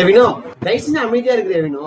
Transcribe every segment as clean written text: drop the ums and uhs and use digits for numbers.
எவினோ தயவுசெஞ்சு அமைதியா இருக்குது எவினோ.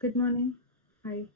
Good morning. Hi.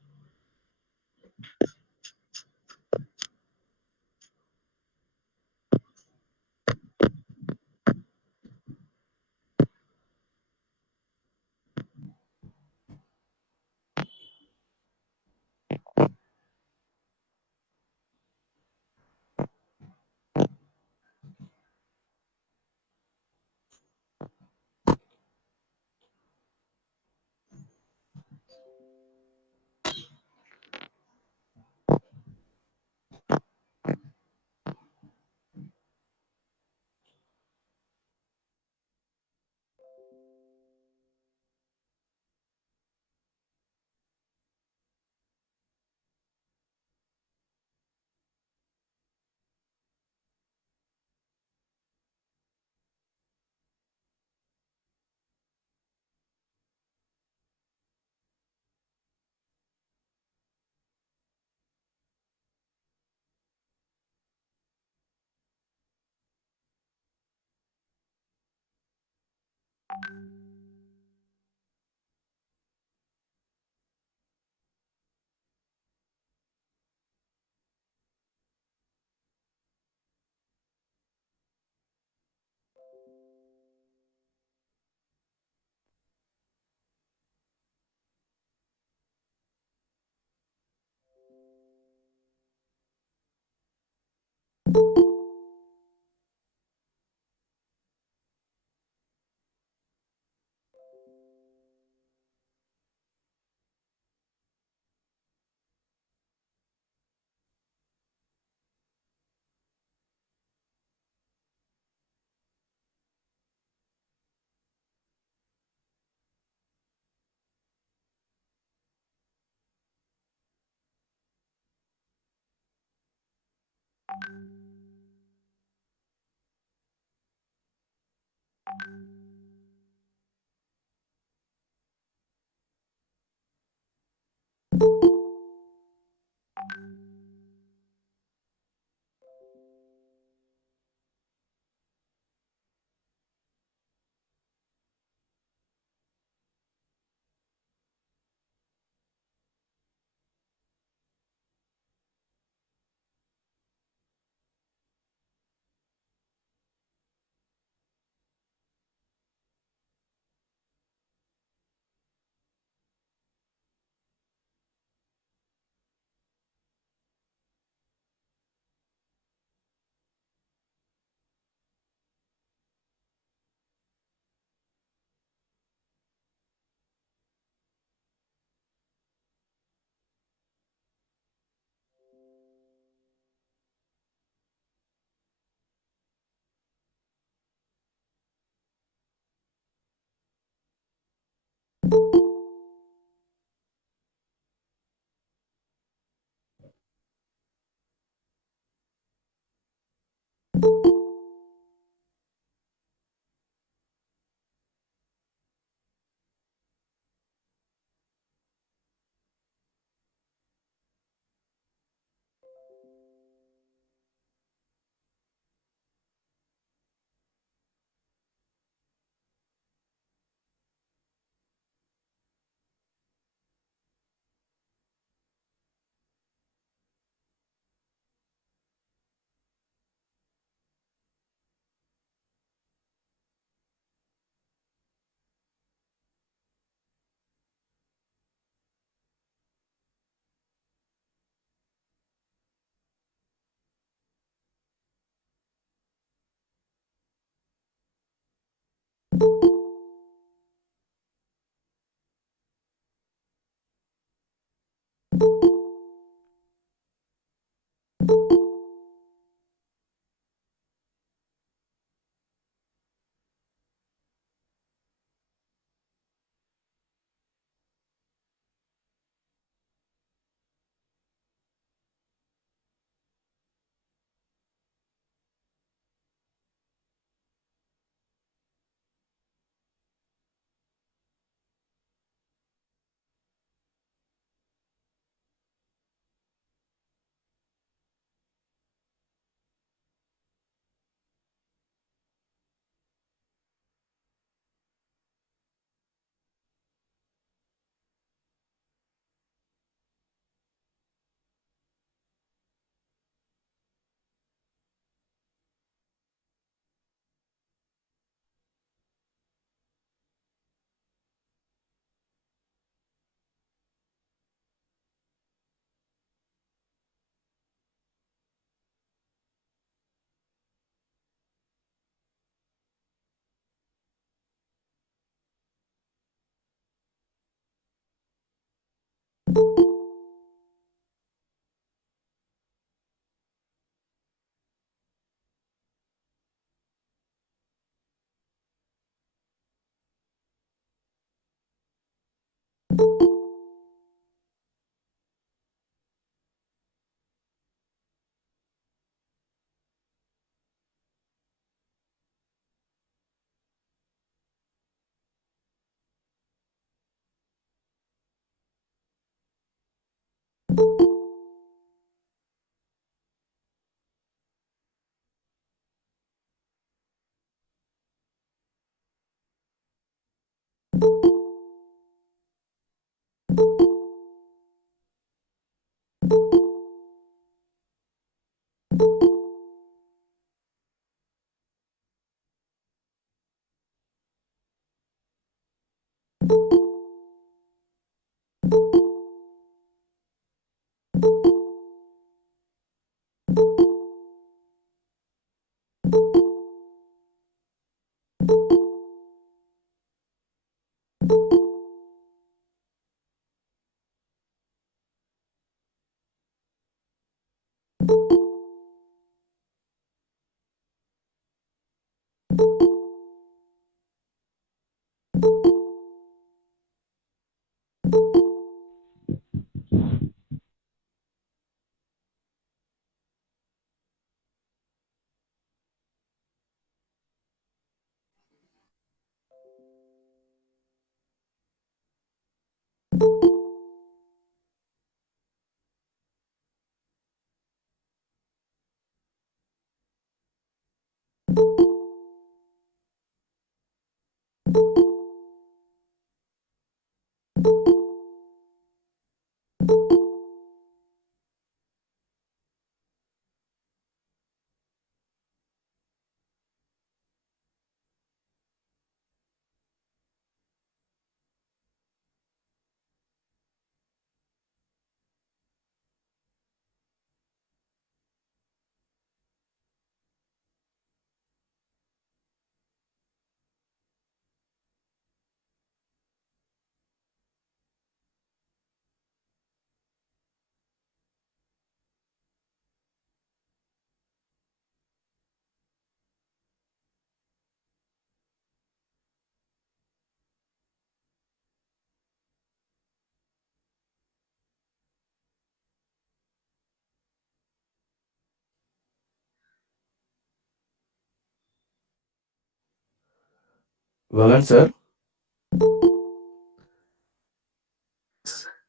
Valan sir,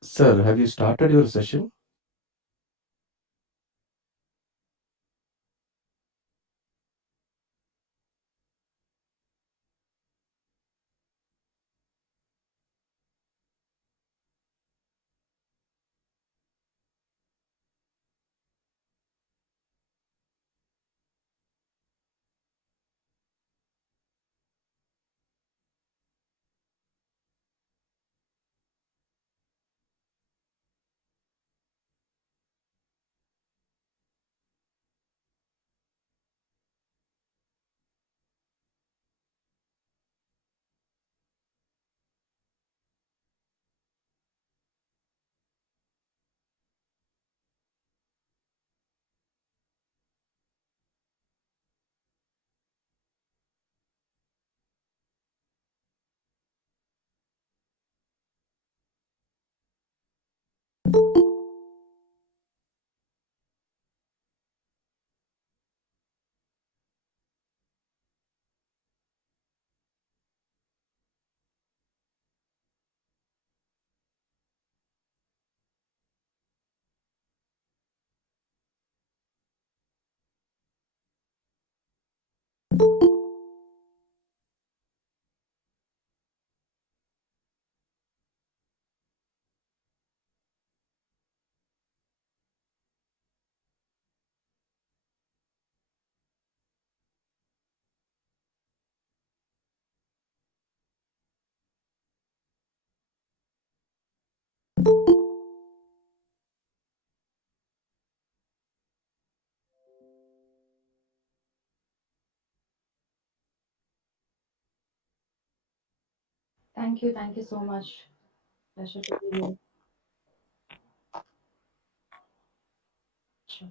sir, have you started your session? Thank you so much. Pleasure to be here. Sure.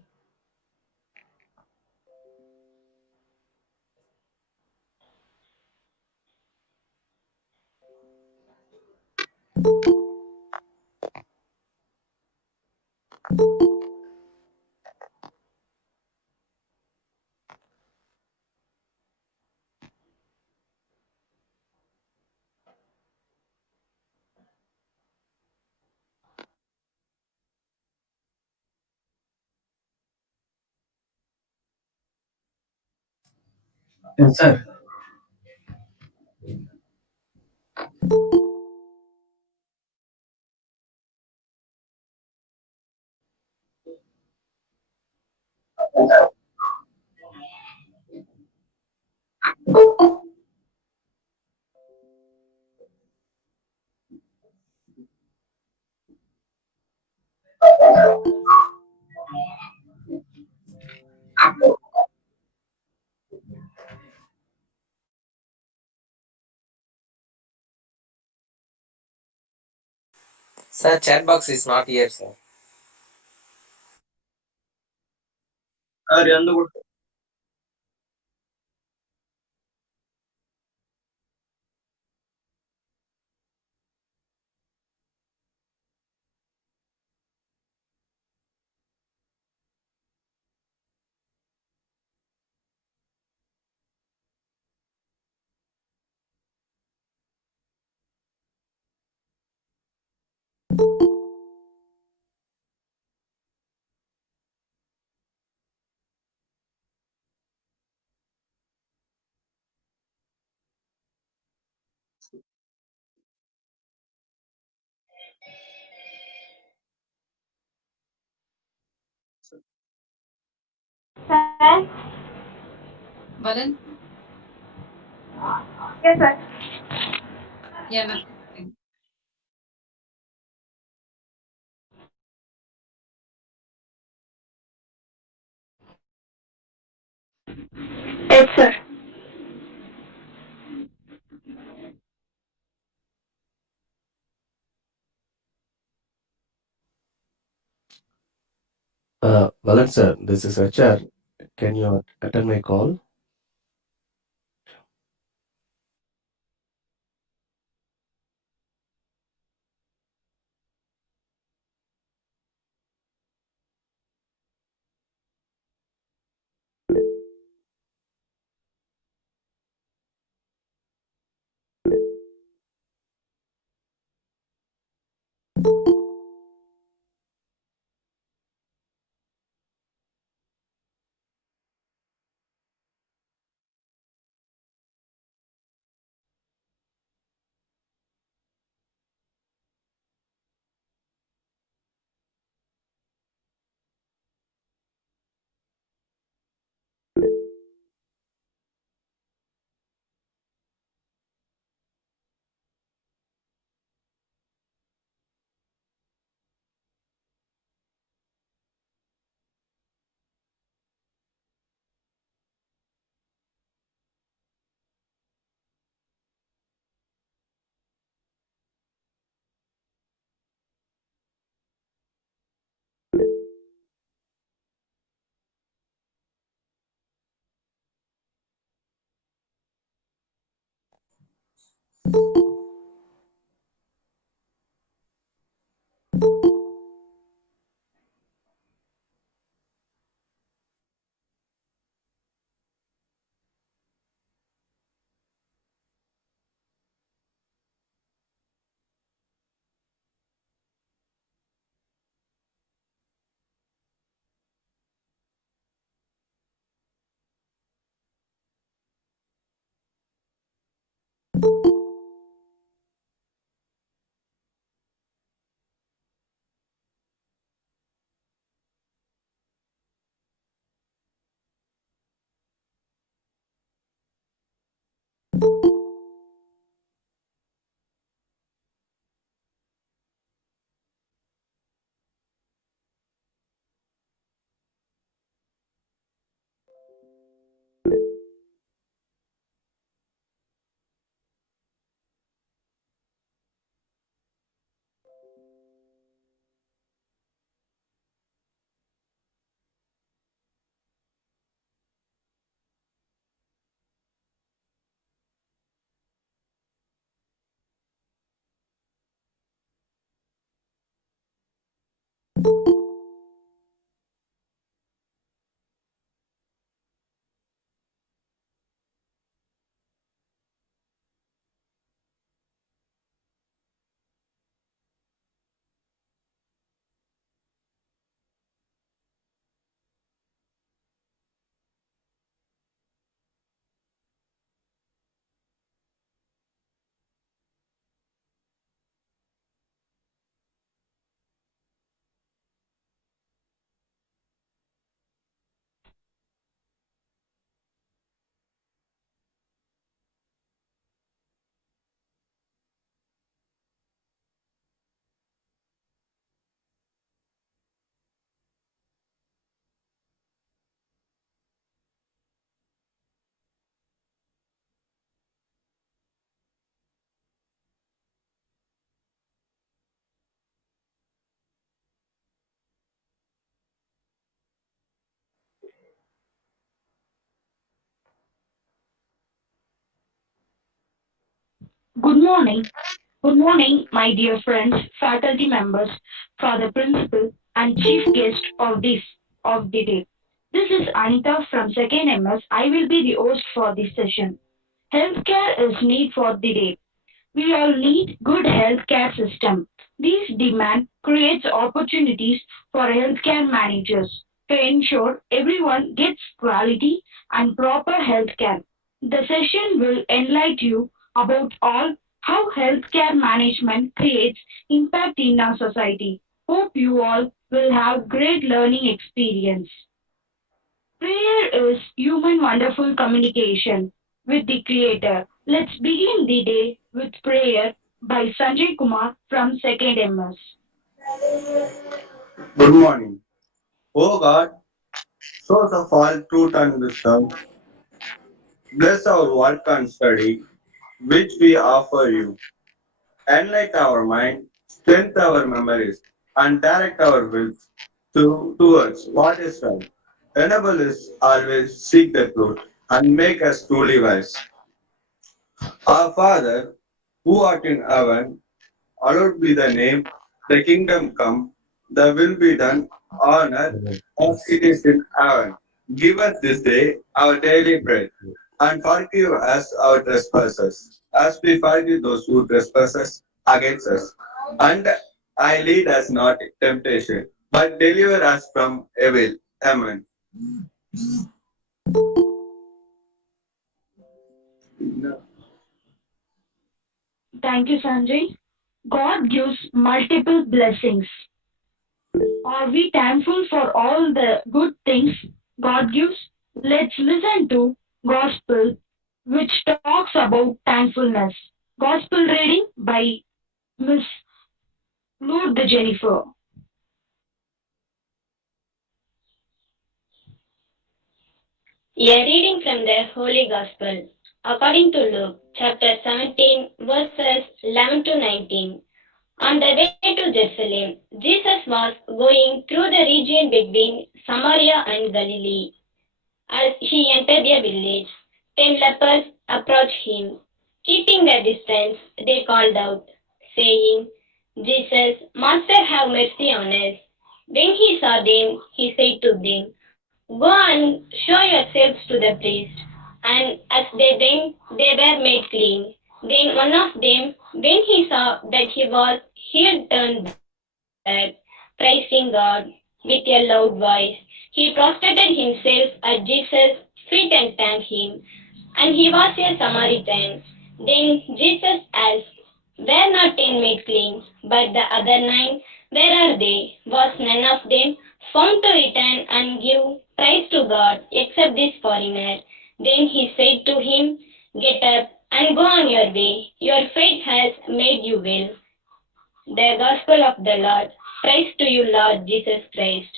Yes, sir. Sir, chat box is not here, sir. Balan? Yes, sir. Yeah, nothing. Yes, sir. Valan, sir, this is HR. Can you attend my call? Good morning. Good morning, my dear friends, faculty members, father principal, and chief guest of the day. This is Anita from 2nd MS. I will be the host for this session. Healthcare is need for the day. We all need good healthcare system. These demand creates opportunities for healthcare managers to ensure everyone gets quality and proper healthcare. The session will enlighten you about all how healthcare management creates impact in our society. Hope you all will have great learning experience. Prayer is human wonderful communication with the Creator. Let's begin the day with prayer by Sanjay Kumar from 2nd MS. Good morning. O God, source of all truth and wisdom, bless our work and study, which we offer you. Enlighten our mind, strengthen our memories, and direct our wills towards what is right. Enable us always seek the truth and make us truly wise. Our Father, who art in heaven, hallowed be the name, the kingdom come, the will be done on earth as it is in heaven. Give us this day our daily bread, and forgive us our trespasses, as we forgive those who trespass against us. And I lead us not in temptation, but deliver us from evil. Amen. Thank you, Sanjay. God gives multiple blessings. Are we thankful for all the good things God gives? Let's listen to Gospel, which talks about thankfulness. Gospel reading by Miss Lourdes Jennifer. A reading from the Holy Gospel according to Luke, chapter 17, verses 11 to 19. On the way to Jerusalem, Jesus was going through the region between Samaria and Galilee. As he entered a village, 10 lepers approached him. Keeping their distance, they called out, saying, Jesus, Master, have mercy on us. When he saw them, he said to them, go and show yourselves to the priest. And as they went, they were made clean. Then one of them, when he saw that he was healed, turned back, praising God with a loud voice. He prostrated himself at Jesus' feet and thanked him. And he was a Samaritan. Then Jesus asked, were not 10 made clean, but the other 9, where are they? Was none of them found to return and give praise to God except this foreigner? Then he said to him, get up and go on your way. Your faith has made you well. The Gospel of the Lord. Praise to you, Lord Jesus Christ.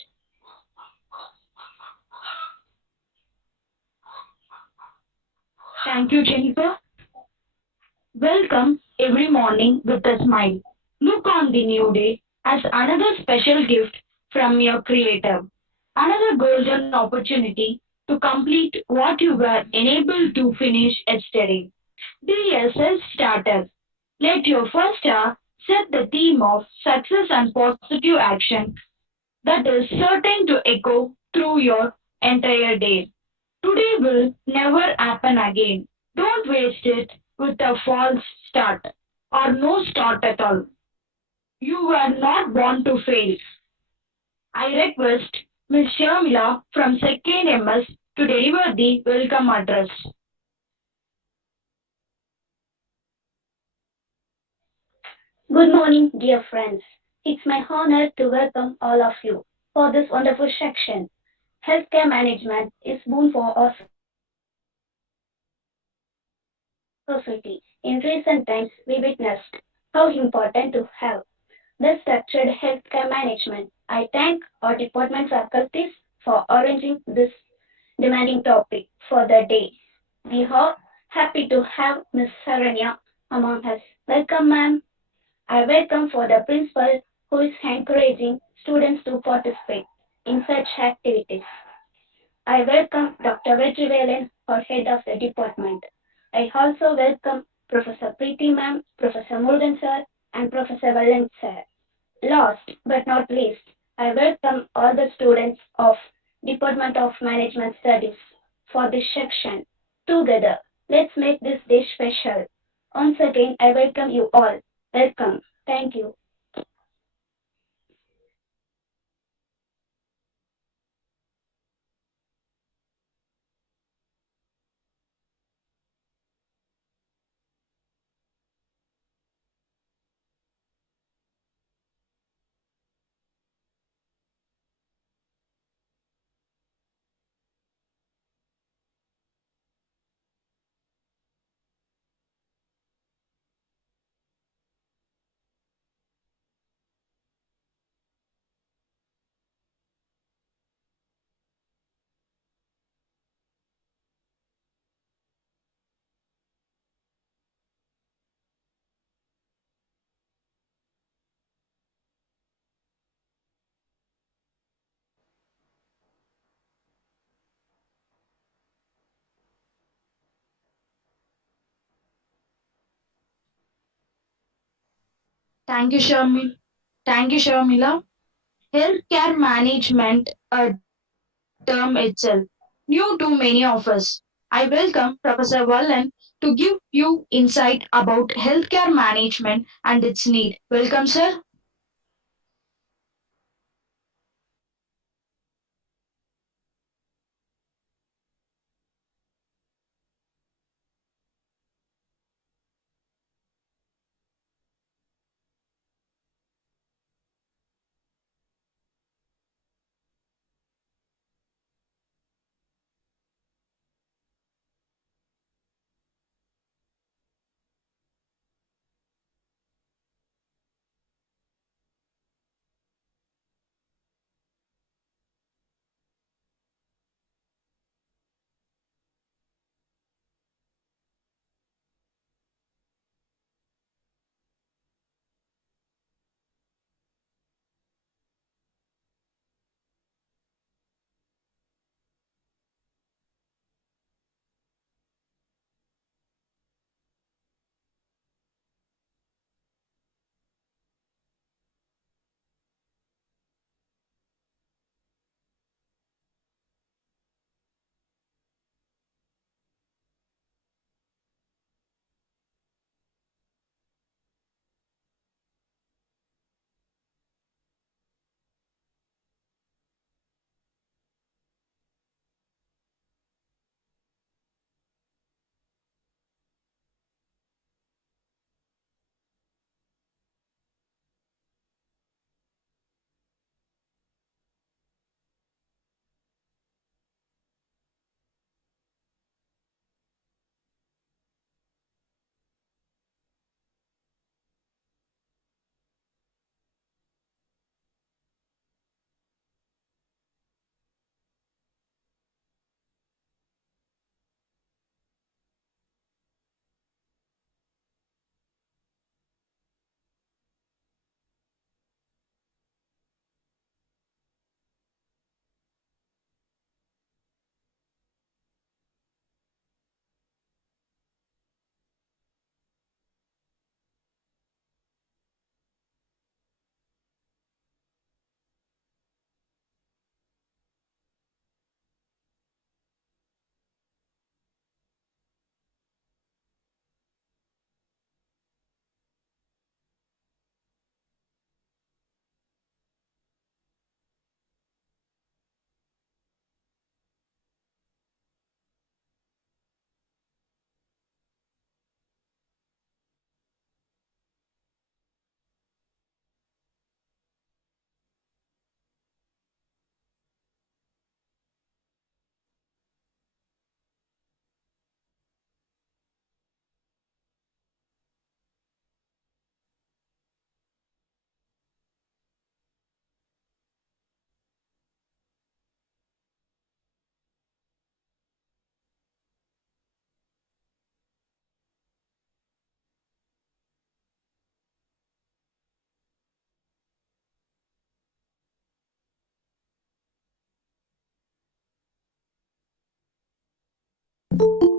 Thank you, Jennifer. Welcome every morning with a smile. Look on the new day as another special gift from your Creator. Another golden opportunity to complete what you were unable to finish yesterday. Be a self starter. Let your first hour set the theme of success and positive action that is certain to echo through your entire day. Today will never happen again. Don't waste it with a false start or no start at all. You were not born to fail. I request Miss Sharmila from 2nd MS to deliver the welcome address. Good morning, dear friends. It's my honor to welcome all of you for this wonderful section. Healthcare management is boon for our society. In recent times, we witnessed how important to have the structured healthcare management. I thank our department faculties for arranging this demanding topic for the day. We are happy to have Ms. Saranya among us. Welcome, ma'am. I welcome for the principal who is encouraging students to participate in such activities. I welcome Dr. Vetrivelan, our head of the department. I also welcome Professor Preeti ma'am, Professor Mulden sir, and Professor Valent sir. Last but not least, I welcome all the students of Department of Management Studies for this section. Together, let's make this day special. Once again, I welcome you all. Welcome. Thank you. Thank you, Sharmila. Thank you, Sharmila. Healthcare management, a term itself, new to many of us. I welcome Professor Wallen to give you insight about healthcare management and its need. Welcome, sir. Introduce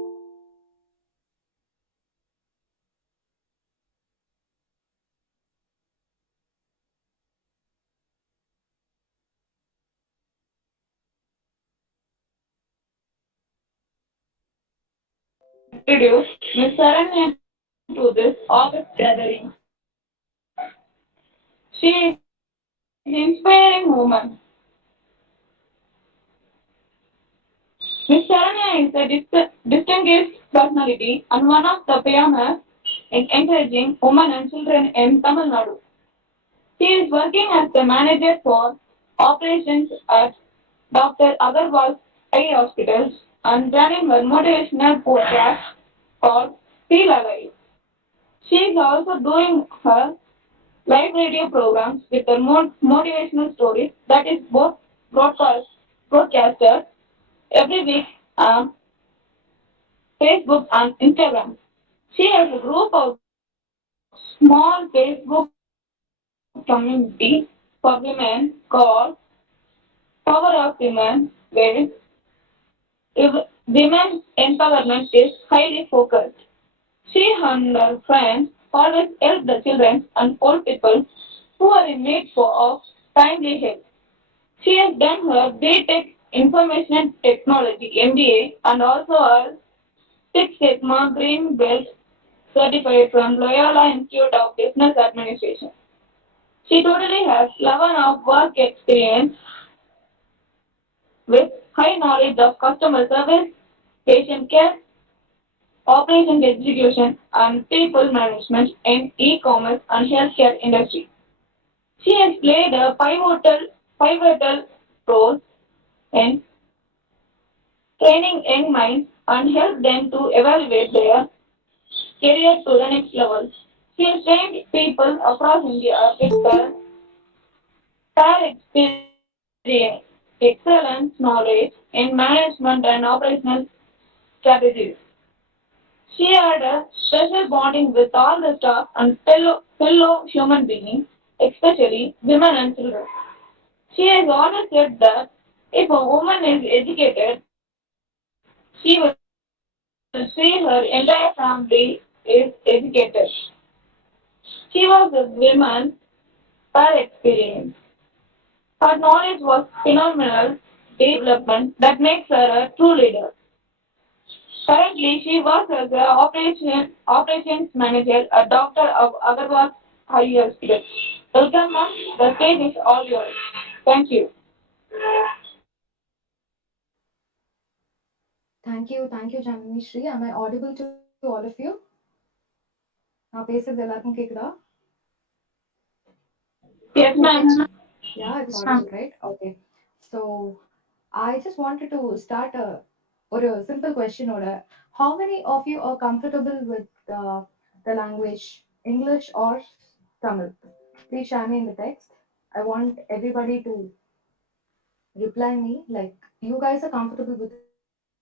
Miss Saranya to this August gathering. She is an inspiring woman. Miss Saranya is a distinguished personality and one of the pioneers in encouraging women and children in Tamil Nadu. She is working as the manager for operations at Dr. Agarwal's eye hospitals and running a motivational podcast called Feel Alive. She is also doing her live radio programs with her motivational stories that is both broadcasted every week on Facebook and Instagram. She has a group of small Facebook community for women called Power of Women, where women's empowerment is highly focused. She and her friends always help the children and old people who are in need of timely help. She has done her BTech Information Technology MBA and also her Six Sigma Green Belt certified from Loyola Institute of Business Administration. She totally has 11 of work experience with high knowledge of customer service, patient care, operations execution, and people management in e-commerce and healthcare industry. She has played a pivotal role in training young minds and helped them to evaluate their career to the next level. She has trained people across India with her prior experience, excellent knowledge in management and operational strategies. She had a special bonding with all the staff and fellow human beings, especially women and children. She has always said that if a woman is educated, she will see her entire family is educated. She was a woman per experience. Her knowledge was phenomenal development that makes her a true leader. Currently, she works as a operations manager at Dr. Agarwal Eye Hospital. Welcome, ma'am. The stage is all yours. Thank you. Thank you, Janani Shri. Am I audible to all of you? நான் பேசுறது எல்லாருக்கும் கேக்குதா? Yes, ma'am. Yeah, it's audible, right? Okay. So I just wanted to start a simple question order. How many of you are comfortable with the language English or Tamil? Please share me in the text. I want everybody to reply me like you guys are comfortable with English or Tamil.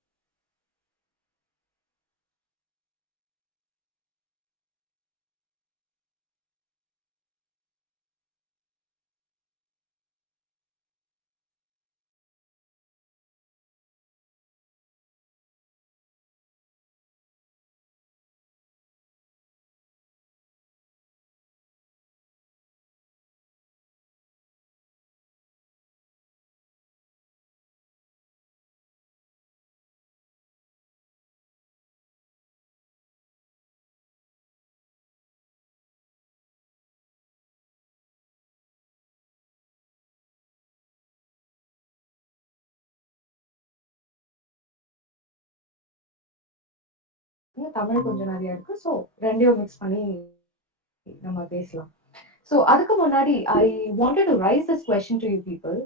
Tamil கொஞ்சம் நிறைய இருக்கு ஸோ ரெண்டையும் மிக்ஸ் பண்ணி நம்ம பேசலாம் so அதுக்கு முன்னாடி I wanted to raise this question to you people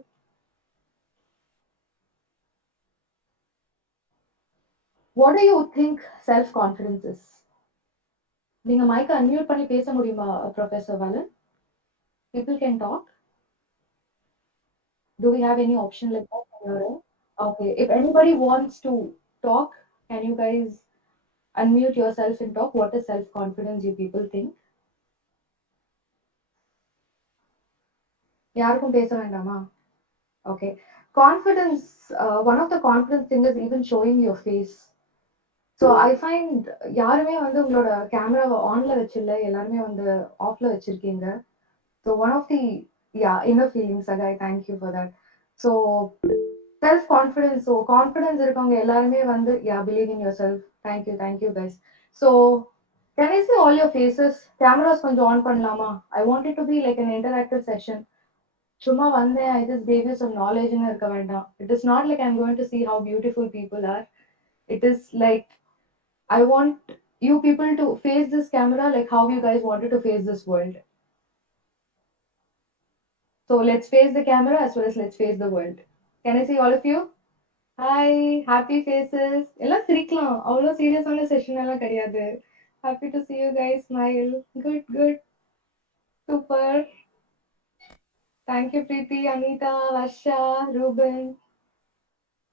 what do you think self confidence is நீங்க மைக்கை அன்மியூட் பண்ணி பேச முடியுமா professor Valan people can talk do we have any option like that on your end? Okay, if anybody wants to talk, can you guys unmute yourself and talk? What is self confidence, you people think? யாருக்கும் பேச வேண்டாமா? Okay. Confidence, one of the confidence thing is even showing your face. So I find யாருமே வந்து உங்களோட கேமராவை ஆன்ல வச்சில்ல, எல்லாருமே வந்து ஆஃப்ல வச்சிருக்கீங்க. So one of the inner feelings அகாய், thank you for that. So self confidence, so confidence இருக்கவங்க எல்லாருமே வந்து believe in yourself. Thank you guys. So can I see all your faces? Cameras கொஞ்சம் ஆன் பண்ணலாமா? I want it to be like an interactive session. சும்மா வந்தேன், I just gave you some நாலேஜ்னு இருக்க வேண்டாம். It is not like I am going to see how beautiful people are. It is like I want you people to face this camera like how you guys wanted to face this world. So let's face the camera as well as let's face the world. Can I see all of you? Hi, happy faces. எல்லாம் சிரிக்கலாம், அவ்வளோ சீரியஸான செஷன் எல்லாம் கிடையாது. Happy to see you guys smile. Good. Super. Thank you, Preeti, Anita, Varsha, Ruben,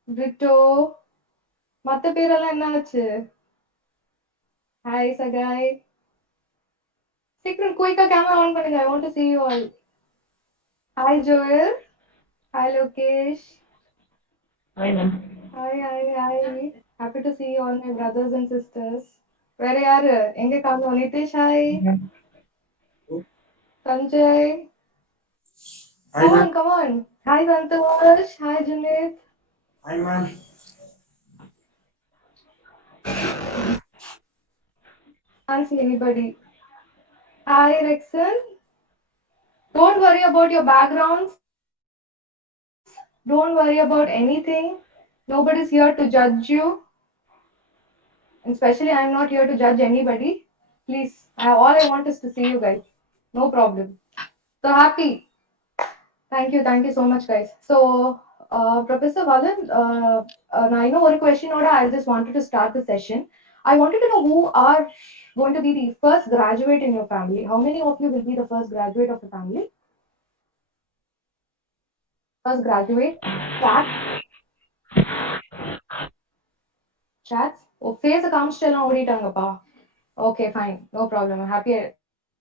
Brito. மற்ற பேரெல்லாம் என்ன ஆச்சு? ஹாய் சகாய். சீக்கிரம் குயிக்கா கேமரா ஆன் பண்ணுங்க. I want to see you all. Hi Joel. Hi Lokesh. Hi, ma'am. Hi. Happy to see all my brothers and sisters. வேற யாரு எங்க காணோம்? Nitish. Hi. Sanjay. Come on. Hi Santosh. Hi Junaid. Hi, ma'am. Can't see anybody. Hi Rexon. Don't worry about your backgrounds. Don't worry about anything. Nobody's here to judge you. And especially I'm not here to judge anybody. Please, all I want is to see you guys. No problem. So happy. Thank you so much guys. So Professor Valan, now I know one question order. I just wanted to start the session. I wanted to know who are going to be the first graduate in your family. How many of you will be the first graduate of the family? First graduate. Chats. Oh, face காமிச்சிட்டெல்லாம் ஓடிட்டாங்கப்பா. Okay, fine. No problem. I'm happy at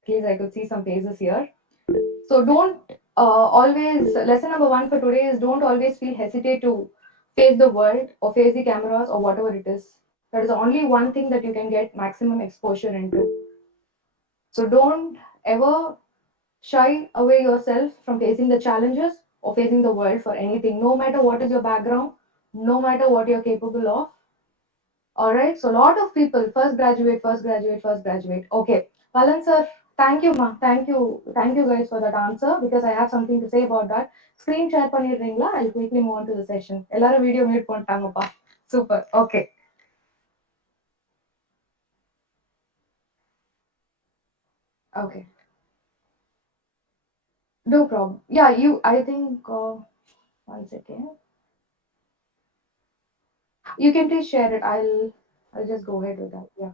least I could see some faces here. So don't always, lesson number 1 for today is don't always feel hesitate to face the world or face the cameras or whatever it is. That is only one thing that you can get maximum exposure into. So don't ever shy away yourself from facing the challenges or facing the world for anything, no matter what is your background, no matter what you're capable of. All right, so a lot of people first graduate. Okay, Palan sir, thank you ma, thank you guys for that answer, because I have something to say about that. Screen share பண்ணிடுறீங்களா? I'll quickly move on to the session. எல்லாரும் video mute பண்ணிட்டாங்கப்பா. Super. Okay. No problem. Yeah, I think one second. You can please share it. I'll just go ahead with that. Yeah.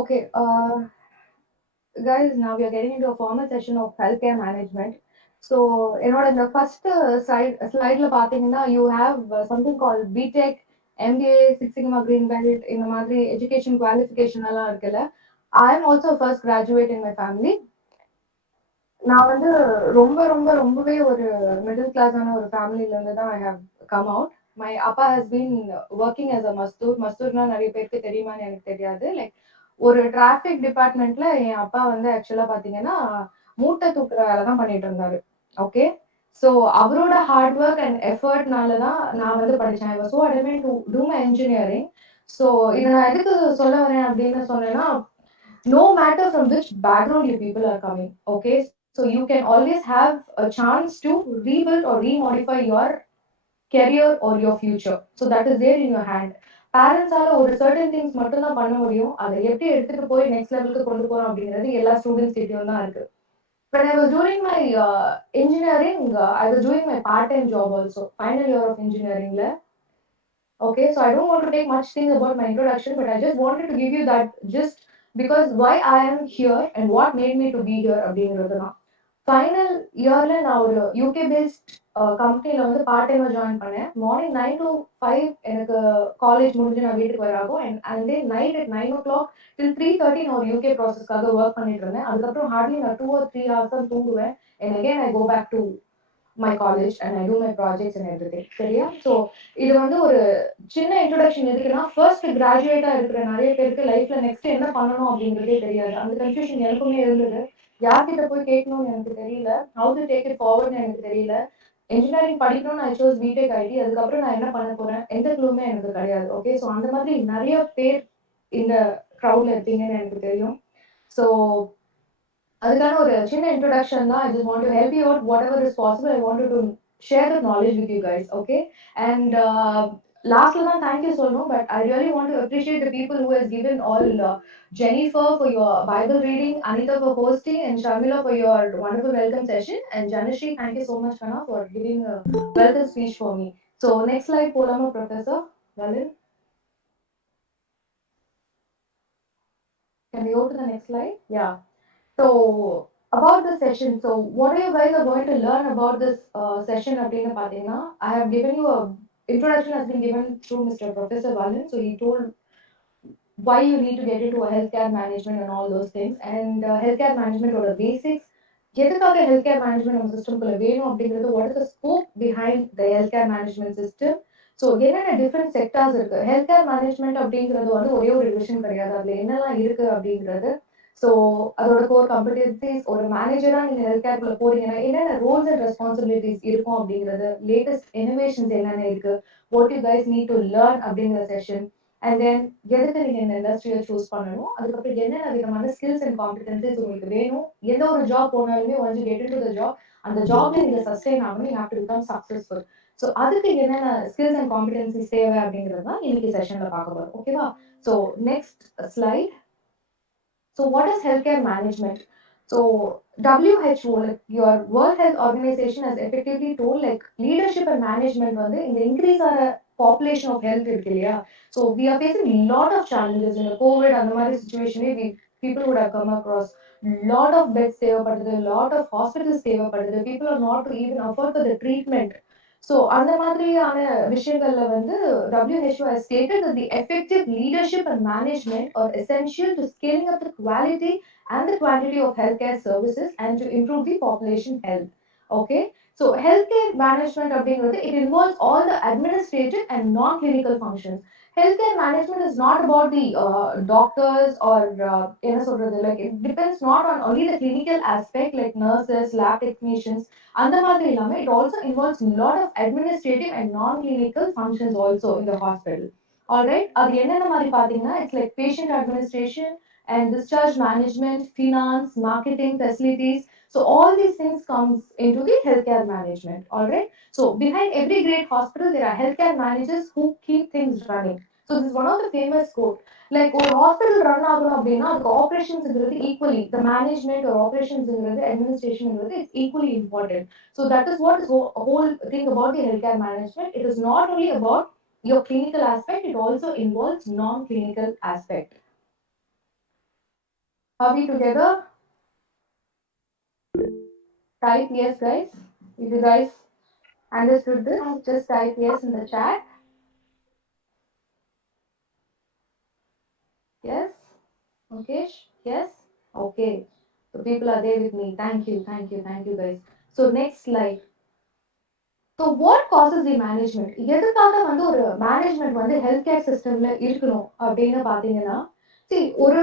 Okay, guys, now we are getting into a formal session of healthcare management. So, in the first slide, you have something called BTech, MBA, Six Sigma Green Belt, in the Madri education qualification. I am also a first graduate in my family. நான் வந்து ரொம்பவே ஒரு மிடில் கிளாஸான ஒரு ஃபேமிலில இருந்து தான் I have come out. My அப்பா has been working as a மஸ்தூர்னா நிறைய பேருக்கு தெரியுமான்னு எனக்கு தெரியாது. லைக் ஒரு டிராஃபிக் டிபார்ட்மெண்ட்ல என் அப்பா வந்து ஆக்சுவலா பாத்தீங்கன்னா மூட்டை தூக்குற வேலை தான் பண்ணிட்டு இருந்தாரு. ஓகே, ஸோ அவரோட ஹார்ட் ஒர்க் அண்ட் எஃபர்ட்னால தான் நான் வந்து படித்தேன். I was so adamant to do my engineering. So இதை நான் எதுக்கு சொல்ல வரேன் அப்படின்னு சொன்னேன்னா, no matter from which background you people are coming, okay, so you can always have a chance to rebuild or remodify your career or your future. So that is there in your hand. Parents ஆல ஒரு certain things மட்டும் தான் பண்ண முடியும். அதை எப்படி எடுத்துட்டு போய் நெக்ஸ்ட் லெவலுக்கு கொண்டு போறோம் அப்படிங்கிறது எல்லா ஸ்டூடெண்ட்ஸ் கிட்டயும் தான் இருக்கு. When I was doing my engineering, I was doing my part-time job also, final year of engineering. Okay, so I don't want to take much things about my introduction, but I just wanted to give you that just because why I am here and what made me to be here அப்படிங்கிறது தான். ஃபைனல் இயர்ல நான் ஒரு UK paste கம்பெனில வந்து பார்ட் டைமா ஜாயின் பண்ணேன். மார்னிங் 9 to 5 எனக்கு காலேஜ் முடிஞ்சு நான் வீட்டுக்கு வராகும். And then night at 9 o'clock till 3:30 நான் ஒரு யூகே ப்ராசஸ்க்காக ஒர்க் பண்ணிட்டு இருந்தேன். அதுக்கப்புறம் ஹார்ட்லி நான் 2 or 3 hours தான் தூங்குவேன். And again I go back to my college and I do my projects and everything. சரியா? ஸோ இது வந்து ஒரு சின்ன இன்ட்ரோடக்ஷன் எதுக்குன்னா, ஃபர்ஸ்ட் கிராஜுவேட்டா இருக்கிற நிறைய பேருக்கு லைஃப்ல நெக்ஸ்ட் என்ன பண்ணணும் அப்படிங்கிறதே தெரியாது. அந்த கன்ஃபியூஷன் எனக்குமே இருந்தது. யார்கிட்ட போய் கேட்கணும்னு எனக்கு தெரியல. ஹவு டு டேக் இட் ஃபார்வர்ட்னு எனக்கு தெரியல. இன்ஜினியரிங் படிக்கணும்னு ஐ சோஸ் பிடெக் ஐடி. அதுக்கப்புறம் நான் என்ன பண்ண போறேன் எந்த க்ளூமே எனக்கு கிடையாது. ஓகே, ஸோ அந்த மாதிரி நிறைய பேர் இந்த க்ரௌட்ல இருப்பீங்கன்னு எனக்கு தெரியும். ஸோ அதுக்கான ஒரு சின்ன இன்ட்ரோடக்ஷன் தான். I just want to help you out what ever is possible. I want to share the knowledge with you guys. Okay, and லாஸ்ட்ல தான் தேங்க்யூ சொல்லணும். But I really want to appreciate the people who has given all Jennifer for your Bible reading, Anita for hosting, and Shamila for your wonderful welcome session. And Janashri, thank you so much, Kana, for giving a welcome speech for me. So next slide, Polama Professor Valin. Can we go to the next slide? Yeah. So about the session, so what you guys are going to learn about this session அப்படினு பாத்தீங்கன்னா, I have given you a introduction has been given through Mr. Professor Valin. So he told why you need to get into a healthcare management and all those things, and healthcare management or the basics. எதுக்காக healthcare management நம்ம சிஸ்டம்குள்ள வேணும் அப்படிங்கிறது, what is the scope behind the healthcare management system. So என்னென்ன different sectors இருக்கு. Healthcare management அப்படிங்கிறது வந்து ஒரே ஒரு டிவிஷன் கிடையாது. அதுல என்னெல்லாம் இருக்கு அப்படிங்கிறது. ஸோ அதோட கோர் காம்படென்சிஸ், ஒரு மேனேஜரா நீங்க ஹெல்த்கேர்க்குள்ள போறீங்கன்னா என்னென்ன ரோல்ஸ் அண்ட் ரெஸ்பான்சிபிலிட்டிஸ் இருக்கும் அப்படிங்கிறது, லேட்டஸ்ட் இனோவேஷன்ஸ் என்னென்ன இருக்கு, what you guys need to learn அப்படிங்கிற செஷன். அண்ட் தென் எதுக்கு நீங்க இந்த இண்டஸ்ட்ரியை சூஸ் பண்ணணும், அதுக்கப்புறம் என்னென்ன விதமான ஸ்கில்ஸ் அண்ட் காம்படென்சிஸ் உங்களுக்கு வேணும். எந்த ஒரு ஜாப் போனாலுமே once you get into the job, அந்த ஜாப்ல நீங்க சஸ்டெயின் ஆகணும். You have to become successful. So அதுக்கு என்னென்ன ஸ்கில்ஸ் அண்ட் காம்படென்சிஸ் தேவை அப்படிங்கிறது தான் இன்னைக்கு செஷன்ல பார்க்க போறோம். ஓகேவா? So next slide. So what is healthcare management? So WHO, like your World Health Organization, has effectively told like leadership and management வந்து இந்த increase ஆற population of health இருக்கு இல்லையா. So we are facing lot of challenges in the COVID அந்த மாதிரி situation. People would have come across lot of beds தேவைப்படுது, lot of hospitals தேவைப்படுது. People are not to even afford for the treatment. So அந்த மாதிரியான விஷயங்கள்ல வந்து WHO has stated that the effective leadership and management are essential to scaling up the quality and the quantity of healthcare services and to improve the population health. Okay, so healthcare management அப்படிங்கிறது, it involves all the administrative and non-clinical functions. Healthcare management is not about the doctors or என்ன சொல்றது, like it depends not on only the clinical aspect like nurses, lab technicians அந்த மாதிரி இல்லாம, it also involves a lot of administrative and non-clinical functions also in the hospital. Alright, அது என்னென்ன மாதிரி பாத்தீங்கன்னா, it's like patient administration and discharge management, finance, marketing, facilities. So all these things comes into the healthcare management. Alright, so behind every great hospital there are healthcare managers who keep things running. So this is one of the famous quote. Like ஒரு hospital run ஆகணும் அப்படின்னா அதுக்கு ஆப்ரேஷன்ஸ்ங்கிறது equally, the management or operations administrationங்கிறது it's equally important. So that is what is whole thing about the healthcare management. It is not only about your clinical aspect, it also involves non-clinical aspect. Are we together? Type yes, guys. If you guys understood this, just type yes in the chat. Yes? Okay? Yes? Okay. So people are there with me. Thank you, thank you, thank you, guys. So next slide. So what causes the management? எதுக்காக வந்து ஒரு மேனேஜ்மெண்ட் வந்து health care சிஸ்டம்ல இருக்கணும் அப்படின்னு பாத்தீங்கன்னா, see ஒரு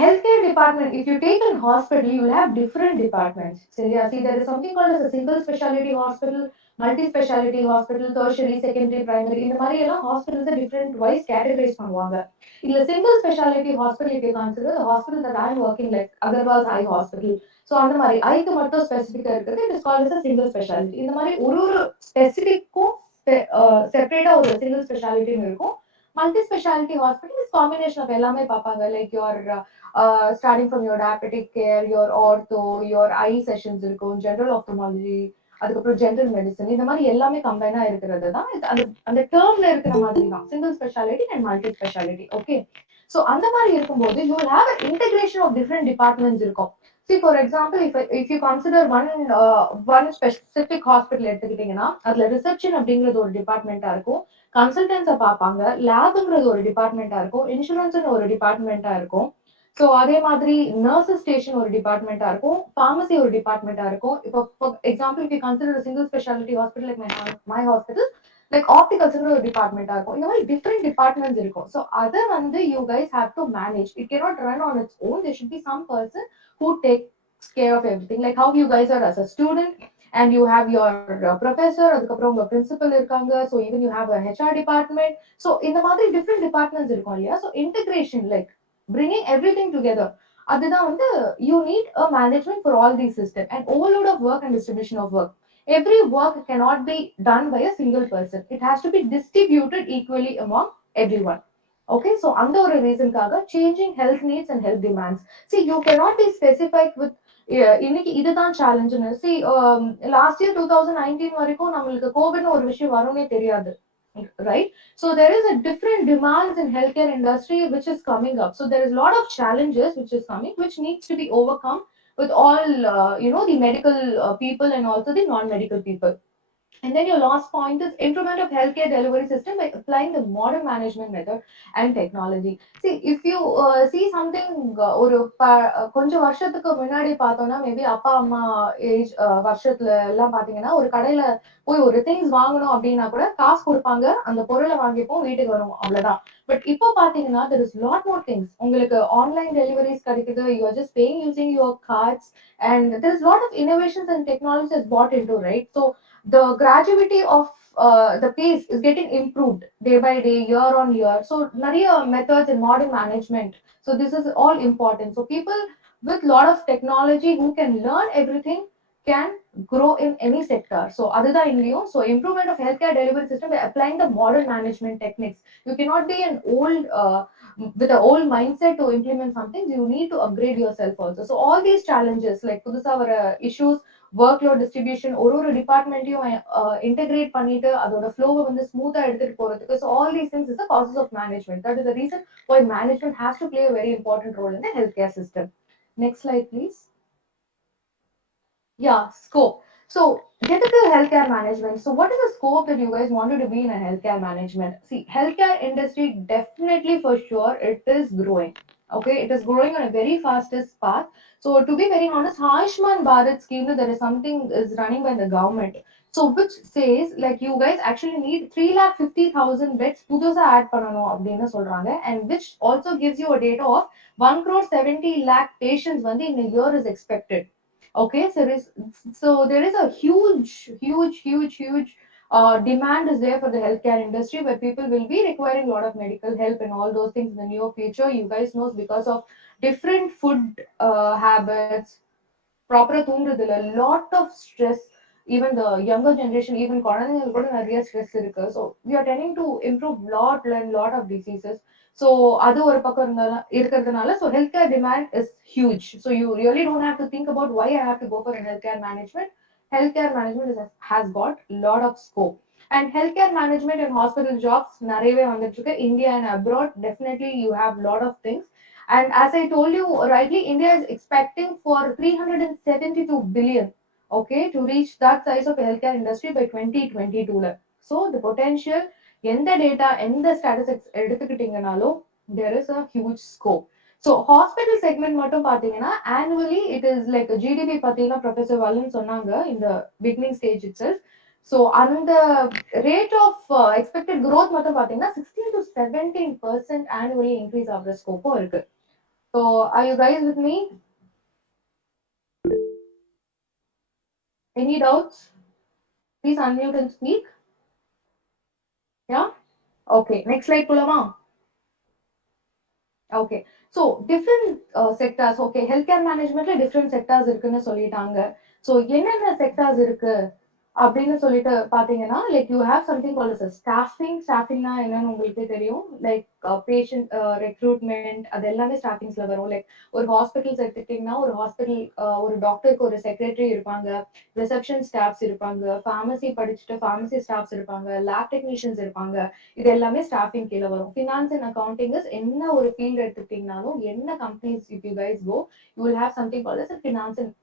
healthcare department, if you take a hospital, you will have different departments. சரியா? See, there is something called as a single specialty hospital, multi-specialty hospital, tertiary, secondary, primary. இந்த மாதிரி எல்லாம் hospitals different wise categorize பண்ணுவாங்க. இல்ல single specialty hospital, if you consider the hospital that I am working, like Agarwal's Eye Hospital. So அந்த மாதிரி ஐக்கு மட்டும் ஸ்பெசிஃபிக்கா இருக்குது, it is called as a single specialty. இந்த மாதிரி ஒரு ஸ்பெசிஃபிக்கும் செப்பரேட்டா ஒரு single specialty இருக்கும். Multi specialty hospital is combination of எல்லாமே பார்ப்பாங்க. Like your starting from your diabetic care, your ortho, your eye sessions இருக்கும், ஜென்ரல் ஆப்தமாலஜி, அதுக்கப்புறம் ஜென்ரல் மெடிசன், இந்த மாதிரி எல்லாமே கம்பைனா இருக்கிறது தான் அந்த டேர்ம்ல இருக்கிற மாதிரி தான் single specialty and multi specialty. Okay, so அந்த மாதிரி இருக்கும்போது you will have a integration of different departments இருக்கும். See, for example, if you consider one specific hospital எடுத்துக்கிட்டீங்கன்னா அதுல ரிசப்ஷன் அப்படிங்கிறது ஒரு டிபார்ட்மெண்டா இருக்கும், கன்சல்டன்ஸை பார்ப்பாங்க, லேப்ங்கிறது ஒரு டிபார்ட்மெண்டா இருக்கும், இன்சூரன்ஸ் ஒரு டிபார்ட்மெண்டா இருக்கும். ஸோ அதே மாதிரி நர்சஸ் ஸ்டேஷன் ஒரு டிபார்ட்மெண்டா இருக்கும், ஃபார்மசி ஒரு டிபார்ட்மெண்டா இருக்கும். இப்போ for example if you consider single speciality hospital like my hospital, like ஆப்டிகல்ஸ்ங்கிற ஒரு டிபார்ட்மெண்டா இருக்கும். இந்த மாதிரி டிஃப்ரெண்ட் டிபார்ட்மெண்ட்ஸ் இருக்கும். ஸோ அதை வந்து you guys have to manage. It cannot run on its own. There should be some person who takes care of everything, like how you guys are as a student and you have your professor, அதுக்கப்புறம் உங்க principal இருக்காங்க, so even you have a HR department. So இந்த மாதிரி different departments இருக்கும் இல்லையா? So integration, like bringing everything together, அதுதான் வந்து you need a management for all these systems and overload of work and distribution of work. Every work cannot be done by a single person. It has to be distributed equally among everyone. Okay, so அந்த ஒரு ரீசன்காக changing health needs and health demands. See, you cannot be specific with இன்னைக்கு இதுதான் சேலஞ்சுன்னு. See, last year 2019 வரைக்கும் நம்மளுக்கு கோவிட்னு ஒரு விஷயம் வரும்னே தெரியாது, right? So there is a different demands in healthcare industry which is coming up. So there is a lot of challenges which is coming, which needs to be overcome with all the medical people and also the non-medical people. And then your last point is improvement of healthcare delivery system by applying the modern management method and technology. See, if you see something ஒரு கொஞ்சம் வருஷத்துக்கு முன்னாடி பார்த்தோம்னா மேபி அப்பா அம்மா ஏஜ் வருஷத்துல எல்லாம் பாத்தீங்கன்னா ஒரு கடையில போய் ஒரு திங்ஸ் வாங்கணும் அப்படின்னா கூட காசு கொடுப்பாங்க, அந்த பொருளை வாங்கிப்போம், வீட்டுக்கு வரும், அவ்வளவுதான். பட் இப்போ பாத்தீங்கன்னா there is lot more things. உங்களுக்கு ஆன்லைன் டெலிவரிஸ் கிடைக்குது, you are just paying using your cards, and there is lot of innovations and technology is bought into, right? So the graduity of the pace is getting improved day by day, year on year. So nariya methods in modern management, so this is all important. So people with lot of technology who can learn everything can grow in any sector. So adudha ingiyum, so improvement of healthcare delivery system by applying the modern management techniques. You cannot be an old with an old mindset to implement something. You need to upgrade yourself also. So all these challenges like புதுசா வர issues, workload distribution, ஒரு டிபார்ட்மெண்ட்டையும் இன்டெகிரேட் பண்ணிட்டு அதோட ஃப்ளோவை வந்து ஸ்மூத்தா எடுத்துட்டு போறதுக்கு. So all these things is the process of management. That is the reason why management has to play a very important role in the healthcare system. Next slide, please. Yeah, scope. So get to the healthcare management. So what is the scope that you guys wanted to be in a healthcare management? See, healthcare industry definitely for sure it is growing. Okay, it is growing on a very fastest path. So to be very honest, Ayushman Bharat scheme, there is something is running by the government. So which says like you guys actually need 350,000 beds புதுசா ஆட் பண்ணணும் அப்படின்னு சொல்றாங்க, and which also gives you a data of 1 crore 70 lakh patients வந்து in a year is expected. Okay, so there is a huge demand is there for the healthcare industry, where people will be requiring a lot of medical help and all those things in the near future. You guys know because of different food habits, proper தூங்குறது இல்ல, lot of stress, even the younger generation, even குழந்தைங்களுக்கு கூட நிறைய stress இருக்கு. So we are tending to improve lot of diseases. So அது ஒரு பக்கம் இருக்கிறதுனால, so healthcare demand is huge. So you really don't have to think about why I have to go for a healthcare management. Healthcare management has got lot of scope. And healthcare management and hospital jobs நிறையவே வந்துட்டு இருக்கு. India and abroad, definitely you have lot of things. And as I told you rightly, India is expecting for 372 billion, okay, to reach that size of healthcare industry by 2022. So the potential, எந்த data, எந்த statistics எடுத்துக்கிட்டீங்கனாலும் there is a huge scope. So hospital segment மட்டும் பாத்தீங்கன்னா annually it is like GDP பாத்தீங்கன்னா ப்ரொஃபசர் வல்லுன்னு சொன்னாங்க in the beginning stage itself. So அந்த rate of expected growth மட்டும் பாத்தீங்கன்னா 16 to 17% annually increase ஆகுற ஸ்கோப்பும் இருக்கு. So are you guys with me? Any doubts? Please unmute and speak. Yeah? Okay. Next slide, Pulama. Okay. So different sectors. Okay. Healthcare management different sectors இருக்குன்னு சொல்லிட்டாங்க. So என்னென்ன sectors இருக்கு அப்படின்னு சொல்லிட்டு பாத்தீங்கன்னா like you have something call as ஸ்டாஃபிங்னா என்னன்னு உங்களுக்கே தெரியும். லைக் பேஷண்ட் ரெக்ரூட்மெண்ட் அது எல்லாமே ஸ்டாஃபிங்ஸ்ல வரும். லைக் ஒரு ஹாஸ்பிட்டல்ஸ் எடுத்துக்கிட்டீங்கன்னா ஒரு ஹாஸ்பிட்டல் ஒரு டாக்டருக்கு ஒரு செக்ரட்டரி இருப்பாங்க, ரிசப்ஷன் ஸ்டாஃப்ஸ் இருப்பாங்க, ஃபார்மசி படிச்சுட்டு ஃபார்மசி ஸ்டாஃப்ஸ் இருப்பாங்க, லேப் டெக்னீஷியன்ஸ் இருப்பாங்க. இது எல்லாமே ஸ்டாஃபிங் கீழே வரும். ஃபினான்ஸ் அண்ட் அக்கௌண்டிங் என்ன ஒரு ஃபீல்டு எடுத்துக்கிட்டீங்கனாலும் என்ன companies if you guys go you will have something call as finance and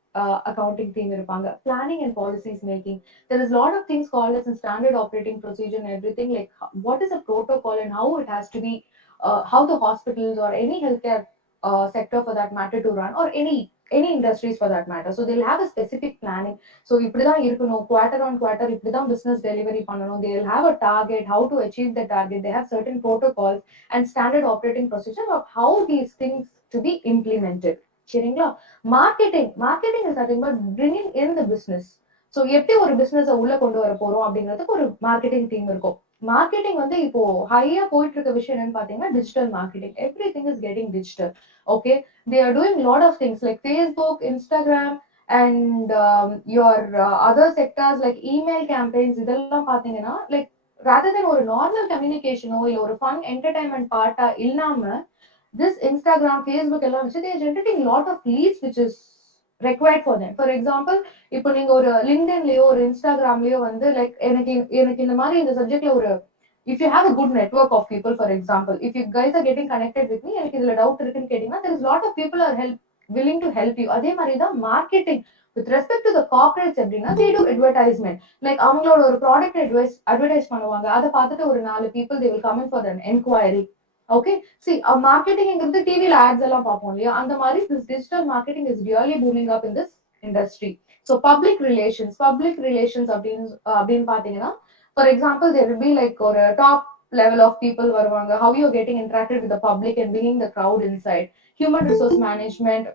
accounting team இருப்பாங்க. Planning and policies making. There is a lot of things called as a standard operating procedure and everything. Like what is a protocol and how it has to be, how the hospitals or any healthcare sector for that matter to run, or any industries for that matter. So they'll have a specific planning. So இப்படிதான் இருக்கணும், quarter on quarter இப்படிதான் business delivery பண்ணணும். They'll have a target, how to achieve the target. They have certain protocols and standard operating procedure of how these things to be implemented. சரிங்களா? Marketing is nothing but bringing in the business. So எப்படி ஒரு பிசினஸ் உள்ள கொண்டு வர போறோம் அப்படிங்கிறதுக்கு ஒரு marketing team இருக்கும். மார்க்கெட்டிங் வந்து இப்போ ஹையா போயிட்டு இருக்க விஷயம் என்னன்னு பாத்தீங்கன்னா digital marketing. Everything is getting digital. Okay, they are doing lot of things like Facebook, Instagram and your other sectors like email campaigns. இதெல்லாம் பாத்தீங்கன்னா லைக் rather than ஒரு நார்மல் கம்யூனிகேஷனோ இல்ல ஒரு ஃபன் என்டர்டைன்மெண்ட் பார்ட்டா இல்லாம this Instagram, Facebook எல்லாம் வச்சு they are generating lot of leads which is required for them. For example, இப்போ நீங்க ஒரு லிங்க்டின்லயோ ஒரு இன்ஸ்டாகிராம்லயோ வந்து லைக் எனக்கு இந்த மாதிரி இந்த சப்ஜெக்ட்ல ஒரு if you have a good network of people, for example, if you guys are getting connected with me, எனக்கு இதுல டவுட் இருக்குன்னு கேட்டீங்கன்னா there is lot of people are willing to help you. அதே மாதிரி தான் marketing with respect to the corporates அப்படின்னா they do advertisement. Like அவங்களோட ஒரு ப்ராடக்ட் அட்வர்டைஸ் பண்ணுவாங்க. அதை பார்த்துட்டு ஒரு 4 people they will come in for an enquiry. Okay, see மார்க்கெட்டிங்ங்கிறது டிவில ஆட்ஸ் எல்லாம் பார்ப்போம் இல்லையா, அந்த மாதிரி this digital marketing is really booming up in this industry. So public relations அப்படின்னு பாத்தீங்கன்னா for example there will be like ஒரு டாப் level of people வருவாங்க. How you are getting interacted with the public and bringing the crowd inside. Human resource management